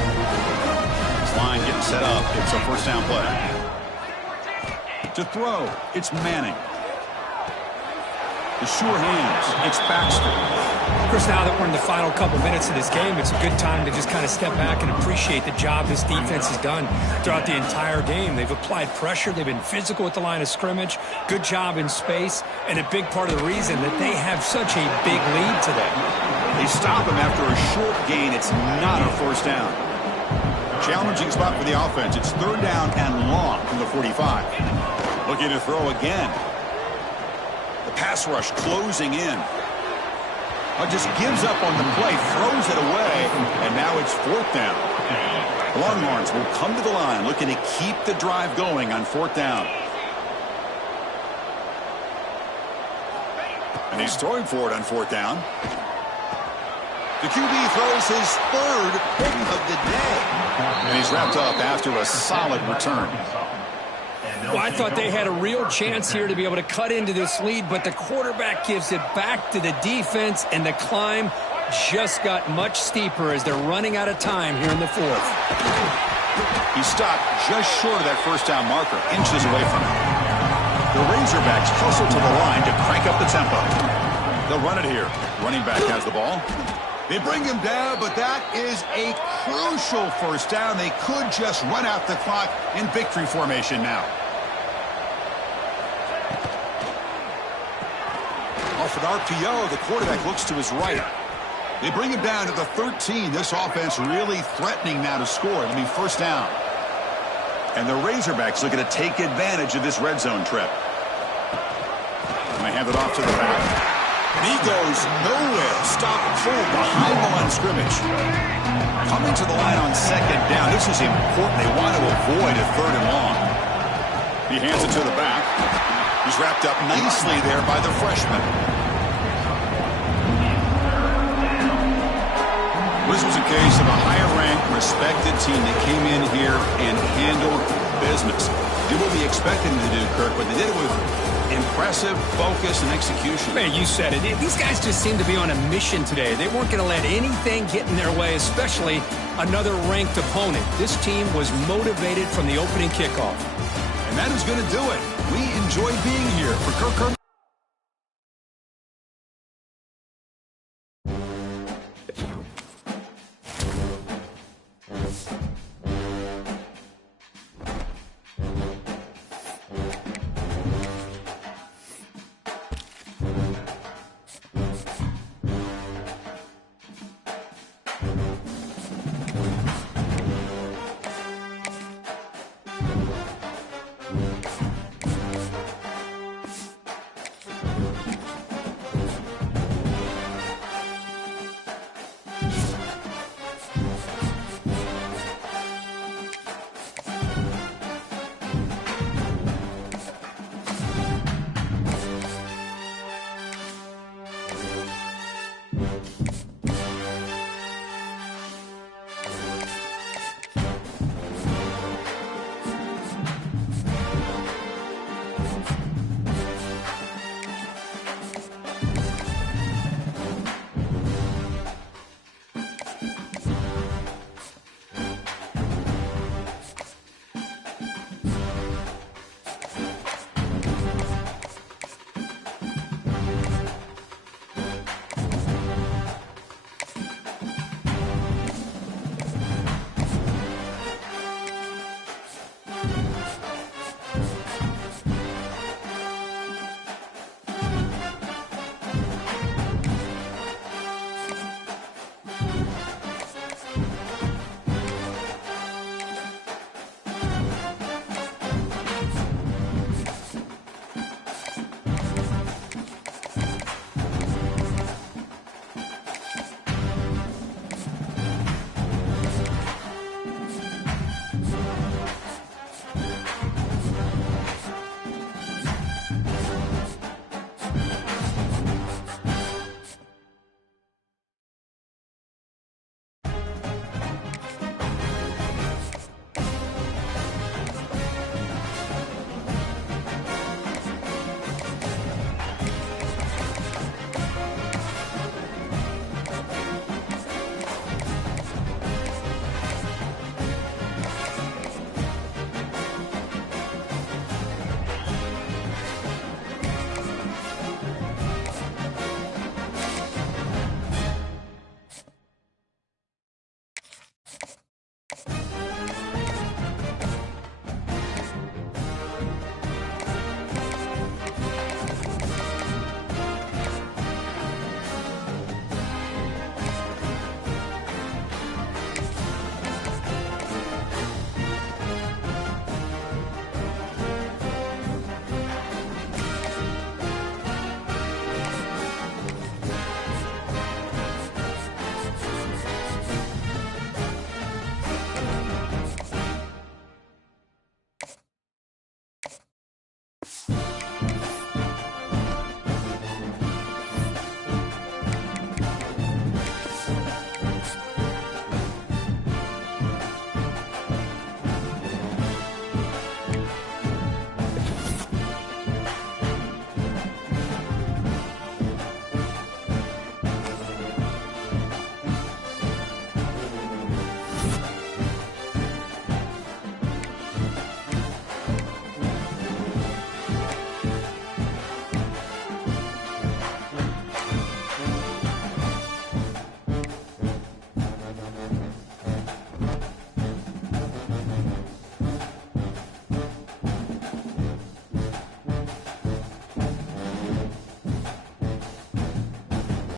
This line getting set up. It's a first down play. To throw, it's Manning. The sure hands, it's Baxter. Of course, now that we're in the final couple minutes of this game, it's a good time to just kind of step back and appreciate the job this defense has done throughout the entire game. They've applied pressure. They've been physical at the line of scrimmage. Good job in space. And a big part of the reason that they have such a big lead today. They stop him after a short gain. It's not a first down. Challenging spot for the offense. It's 3rd down and long from the 45. Looking to throw again. The pass rush closing in. Just gives up on the play, throws it away, and now it's 4th down. Longhorns will come to the line looking to keep the drive going on 4th down. And he's throwing for it on 4th down. The QB throws his 3rd pick of the day. And he's wrapped up after a solid return. Well, I thought they had a real chance here to be able to cut into this lead, but the quarterback gives it back to the defense, and the climb just got much steeper as they're running out of time here in the 4th. He stopped just short of that first down marker, inches away from it. The Razorbacks hustle to the line to crank up the tempo. They'll run it here. Running back has the ball. They bring him down, but that is a crucial first down. They could just run out the clock in victory formation now. Off an RPO, the quarterback looks to his right. They bring him down to the 13. This offense really threatening now to score. It'll be first down. And the Razorbacks looking to take advantage of this red zone trip. And they hand it off to the back. And he goes nowhere. Stop full behind the line of scrimmage. Coming to the line on second down. This is important. They want to avoid a third and long. He hands it to the back. He's wrapped up nicely there by the freshman. This was a case of a higher-ranked, respected team that came in here and handled business. Did what we expected them to do, Kirk, but they did it with impressive focus and execution. Man, you said it. These guys just seem to be on a mission today. They weren't going to let anything get in their way, especially another ranked opponent. This team was motivated from the opening kickoff. And that is going to do it. We enjoy being here. For Kirk